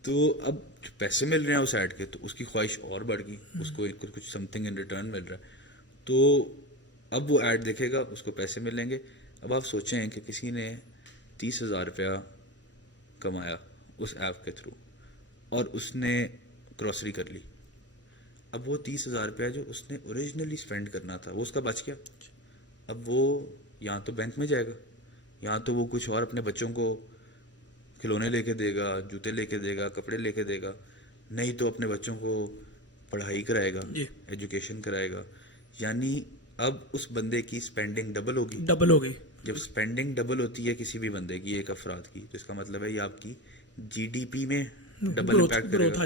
تو اب پیسے مل رہے ہیں اس ایڈ کے, تو اس کی خواہش اور بڑھ گئی, اس کو کچھ سم تھنگ ان ریٹرن مل رہا ہے. تو اب وہ ایڈ دیکھے گا, اس کو پیسے ملیں گے. اب آپ سوچیں کہ کسی نے 30,000 روپیہ کمایا اس ایپ کے تھرو اور اس نے گروسری کر لی. اب وہ 30,000 روپیہ جو اس نے اوریجنلی اسپینڈ کرنا تھا وہ اس کا بچ گیا. اب وہ یا تو بینک میں جائے گا, یا تو وہ کچھ اور اپنے بچوں کو کھلونے لے کے دے گا, جوتے لے کے دے گا, کپڑے لے کے دے گا, نہیں تو اپنے بچوں کو پڑھائی کرائے گا, ایجوکیشن کرائے گا. یعنی اب اس بندے کی اسپینڈنگ ڈبل ہوگی. جب اسپینڈنگ ڈبل ہوتی ہے کسی بھی بندے کی, ایک افراد کی, تو اس کا مطلب ہے یہ آپ کی جی ڈی پی میں ڈبل امپیکٹ کرے گا.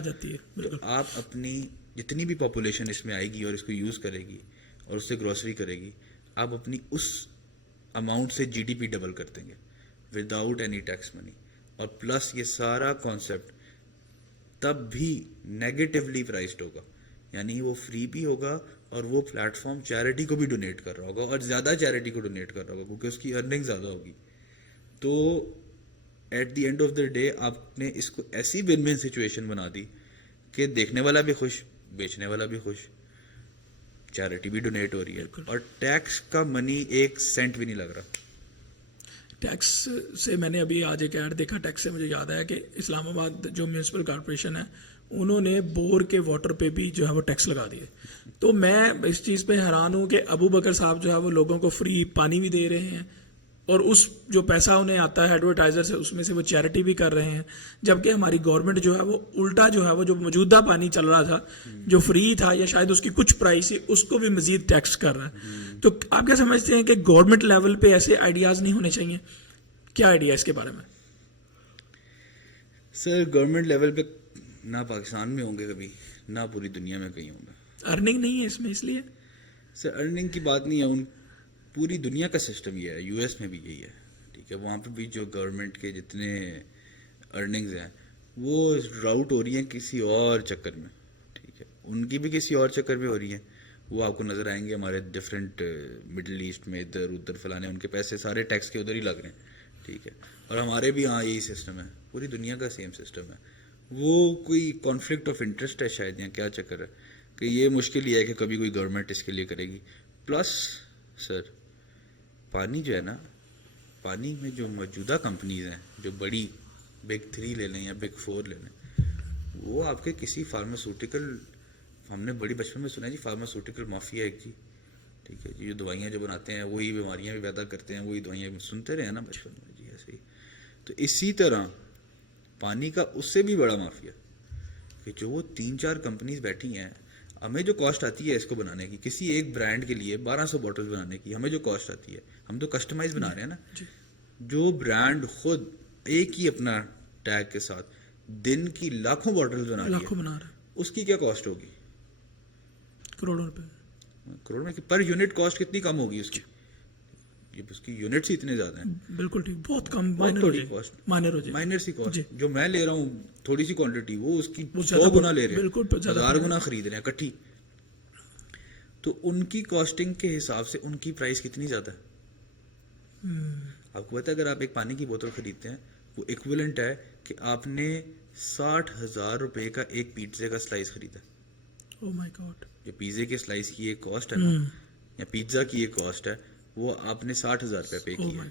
تو آپ اپنی جتنی بھی پاپولیشن اس میں آئے گی اور اس کو یوز کرے گی اور اس سے گروسری کرے گی, آپ اپنی اس اماؤنٹ سے جی ڈی پی ڈبل کر دیں گے وداؤٹ اینی ٹیکس منی. اور پلس یہ سارا کانسیپٹ تب بھی نیگیٹیولی پرائسڈ ہوگا, یعنی وہ فری بھی ہوگا اور وہ پلیٹ فارم چیریٹی کو بھی ڈونیٹ کر رہا ہوگا اور زیادہ چیریٹی کو ڈونیٹ کر رہا ہوگا کیونکہ اس کی ارننگ زیادہ ہوگی. تو at the end of the day آپ نے اس کو ایسی ون ون سچویشن بنا دی کہ دیکھنے والا بھی خوش, بیچنے والا بھی خوش, چیریٹی بھی ڈونیٹ ہو رہی ہے اور ٹیکس کا منی 1 سینٹ بھی نہیں لگ رہا. ٹیکس سے میں نے ابھی آج ایک ایڈ دیکھا, ٹیکس سے مجھے یاد آیا کہ اسلام آباد جو میونسپل کارپوریشن ہے انہوں نے بور کے واٹر پہ بھی جو ہے وہ ٹیکس لگا دیے. تو میں اس چیز پہ حیران ہوں کہ ابو بکر صاحب جو ہے وہ لوگوں کو فری پانی بھی دے رہے ہیں اور اس جو پیسہ انہیں آتا ہے ایڈورٹائزر سے اس میں سے وہ چیریٹی بھی کر رہے ہیں, جبکہ ہماری گورنمنٹ جو ہے وہ الٹا جو ہے وہ جو موجودہ پانی چل رہا تھا جو فری تھا یا شاید اس کی کچھ پرائس ہے اس کو بھی مزید ٹیکس کر رہا ہے. تو آپ کیا سمجھتے ہیں کہ گورنمنٹ لیول پہ ایسے آئیڈیاز نہیں ہونے چاہیے؟ کیا آئیڈیا اس کے بارے میں؟ سر گورنمنٹ لیول پہ نہ پاکستان میں ہوں گے کبھی, نہ پوری دنیا میں کہیں ہوں گے. ارننگ نہیں ہے اس میں, اس لیے سر ارننگ کی بات نہیں ہے, پوری دنیا کا سسٹم یہ ہے, یو ایس میں بھی یہی ہے, ٹھیک ہے. وہاں پہ بھی جو گورنمنٹ کے جتنے ارننگز ہیں وہ راؤٹ ہو رہی ہیں کسی اور چکر میں, ٹھیک ہے. ان کی بھی کسی اور چکر میں ہو رہی ہیں, وہ آپ کو نظر آئیں گے ہمارے ڈفرینٹ مڈل ایسٹ میں ادھر ادھر فلانے, ان کے پیسے سارے ٹیکس کے ادھر ہی لگ رہے ہیں, ٹھیک ہے. اور ہمارے بھی ہاں یہی سسٹم ہے, پوری دنیا کا سیم سسٹم ہے. وہ کوئی کانفلکٹ آف انٹرسٹ ہے شاید, یا کیا چکر ہے کہ یہ مشکل یہ ہے کہ کبھی کوئی گورنمنٹ اس کے لیے کرے گی. پلس سر پانی جو ہے نا, پانی میں جو موجودہ کمپنیز ہیں جو بڑی بگ 3 لے لیں یا بگ 4 لے لیں, وہ آپ کے کسی فارماسیوٹیکل, ہم نے بڑی بچپن میں سنا ہے جی فارماسیوٹیکل مافیا ایک جی, ٹھیک ہے جی, جو دوائیاں جو بناتے ہیں وہی بیماریاں بھی پیدا کرتے ہیں, وہی دوائیاں بھی سنتے رہے ہیں نا بچپن میں جی, ایسے ہی. تو اسی طرح پانی کا اس سے بھی بڑا مافیا کہ جو وہ 3-4 کمپنیز بیٹھی ہیں, ہمیں جو کاسٹ آتی ہے اس کو بنانے کی, کسی ایک برانڈ کے لیے 1200 بوٹل بنانے کی ہمیں جو کاسٹ آتی ہے, ہم تو کسٹمائز بنا رہے ہیں نا. جو برانڈ خود ایک ہی اپنا ٹیگ کے ساتھ دن کی لاکھوں بوٹل بنا رہی ہے, اس کی کیا کاسٹ ہوگی؟ کروڑوں روپے. کروڑ میں پر یونٹ کاسٹ کتنی کم ہوگی اس کی؟ اس کی یونٹس ہی اتنے زیادہ ہیں. بالکل ٹھیک, بہت کم, مائنر سی کاسٹ. جو میں لے رہا ہوں تھوڑی سی کوانٹٹی, وہ اس کی 100 گنا لے رہے ہیں, 1000 گنا خرید رہے ہیں اکٹھی. تو ان کی کاسٹنگ کے حساب سے ان کی پرائس کتنی زیادہ ہے. آپ کو پتا ہے اگر آپ ایک پانی کی بوتل خریدتے ہیں وہ ایکویلنٹ ہے کہ آپ نے 60,000 روپے کا ایک پیزے کا سلائس خریدا. او مائی گاڈ. جو پیزے کے سلائس کی ایک کاسٹ ہے نا, یا پیزا کی ایک کاسٹ ہے, وہ آپ نے 60,000 روپے پے کیا ہے.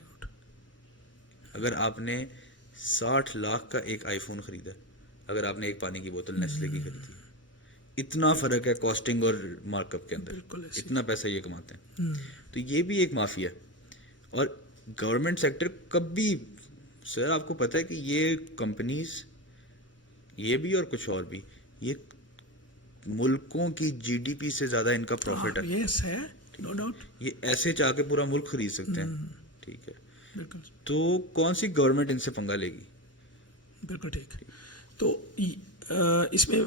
اگر آپ نے 60 لاکھ کا ایک آئی فون خریدا, اگر آپ نے ایک پانی کی بوتل نیسلے کی خریدی, اتنا فرق ہے کاسٹنگ اور مارک اپ کے اندر, اتنا پیسہ یہ کماتے ہیں. تو یہ بھی ایک مافیا ہے. اور گورنمنٹ سیکٹر کبھی, سر آپ کو پتہ ہے کہ یہ کمپنیز, یہ بھی اور کچھ اور بھی, یہ ملکوں کی جی ڈی پی سے زیادہ ان کا پروفٹ ہے. یس ہے, نو ڈاؤٹ. یہ ایسے چاہ کے پورا ملک خرید سکتے ہیں, ٹھیک ہے. بالکل. تو کون سی گورنمنٹ ان سے پنگا لے گی؟ بالکل ٹھیک. تو اس میں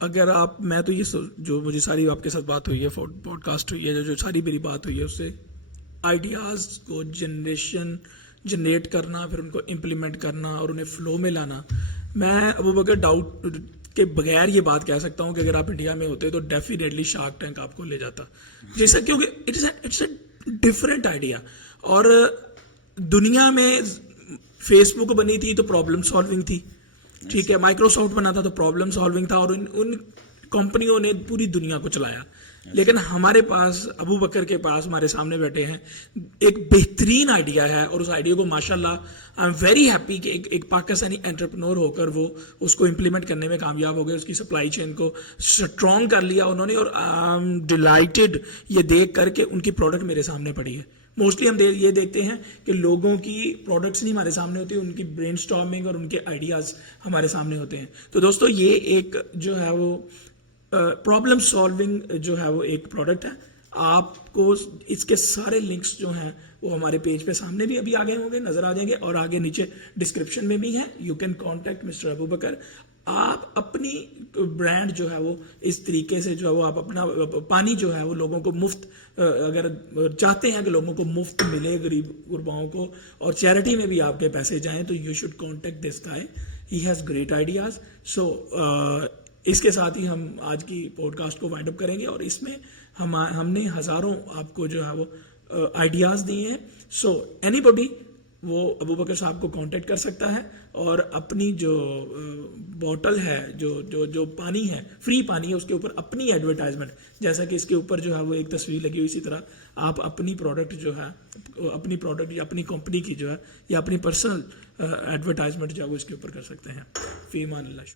اگر آپ, میں تو یہ جو مجھے ساری آپ کے ساتھ بات ہوئی ہے, پوڈ کاسٹ ہوئی ہے, جو ساری میری بات ہوئی ہے, اس سے آئیڈیاز کو جنریٹ کرنا, پھر ان کو امپلیمنٹ کرنا اور انہیں فلو میں لانا, میں ابو بکر ڈاؤٹ کے بغیر یہ بات کہہ سکتا ہوں کہ اگر آپ انڈیا میں ہوتے تو ڈیفینیٹلی شارک ٹینک آپ کو لے جاتا, جیسا, کیونکہ اٹس اے ڈفرینٹ آئیڈیا. اور دنیا میں فیس بک بنی تھی تو پرابلم سالونگ تھی, ٹھیک ہے, مائکروسافٹ بنا تھا تو پرابلم سالونگ تھا, اور ان کمپنیوں نے پوری دنیا کو چلایا. لیکن ہمارے پاس, ابو بکر کے پاس, ہمارے سامنے بیٹھے ہیں, ایک بہترین آئیڈیا ہے, اور اس آئیڈیا کو ماشاءاللہ آئی ایم ویری ہیپی کہ ایک پاکستانی انٹرپرنور ہو کر وہ اس کو امپلیمنٹ کرنے میں کامیاب ہو گئے, اس کی سپلائی چین کو اسٹرانگ کر لیا انہوں نے. اور آئی ایم ڈیلائٹڈ یہ دیکھ کر کہ ان کی پروڈکٹ میرے سامنے پڑی ہے. موسٹلی ہم یہ دیکھتے ہیں کہ لوگوں کی پروڈکٹس نہیں ہمارے سامنے ہوتی, ان کی برین اسٹارمنگ اور ان کے آئیڈیاز ہمارے سامنے ہوتے ہیں. تو دوستو یہ ایک جو ہے وہ پرابلم سالونگ جو ہے وہ ایک پروڈکٹ ہے. آپ کو اس کے سارے لنکس جو ہیں وہ ہمارے پیج پہ سامنے بھی ابھی آگے ہوں گے, نظر آ جائیں گے, اور آگے نیچے ڈسکرپشن میں بھی ہیں. یو کین کانٹیکٹ مسٹر ابو بکر. آپ اپنی برانڈ جو ہے وہ اس طریقے سے جو ہے وہ آپ اپنا پانی جو ہے وہ لوگوں کو مفت, اگر چاہتے ہیں کہ لوگوں کو مفت ملے, غریب غرباؤں کو, اور چیریٹی میں بھی آپ کے پیسے جائیں, تو you should contact this guy. He has great ideas. So اس کے ساتھ ہی ہم آج کی پوڈ کاسٹ کو وائنڈ اپ کریں گے, اور اس میں ہم نے ہزاروں آپ کو جو ہے وہ آئیڈیاز دیے ہیں. سو اینی باڈی وہ ابوبکر صاحب کو کانٹیکٹ کر سکتا ہے, اور اپنی جو بوٹل ہے, جو پانی ہے, فری پانی ہے, اس کے اوپر اپنی ایڈورٹائزمنٹ, جیسا کہ اس کے اوپر جو ہے وہ ایک تصویر لگی ہوئی, اسی طرح آپ اپنی پروڈکٹ جو ہے, اپنی پروڈکٹ یا اپنی کمپنی کی جو ہے یا اپنی پرسنل ایڈورٹائزمنٹ جو ہے وہ اس کے اوپر کر سکتے ہیں. فی امان اللہ.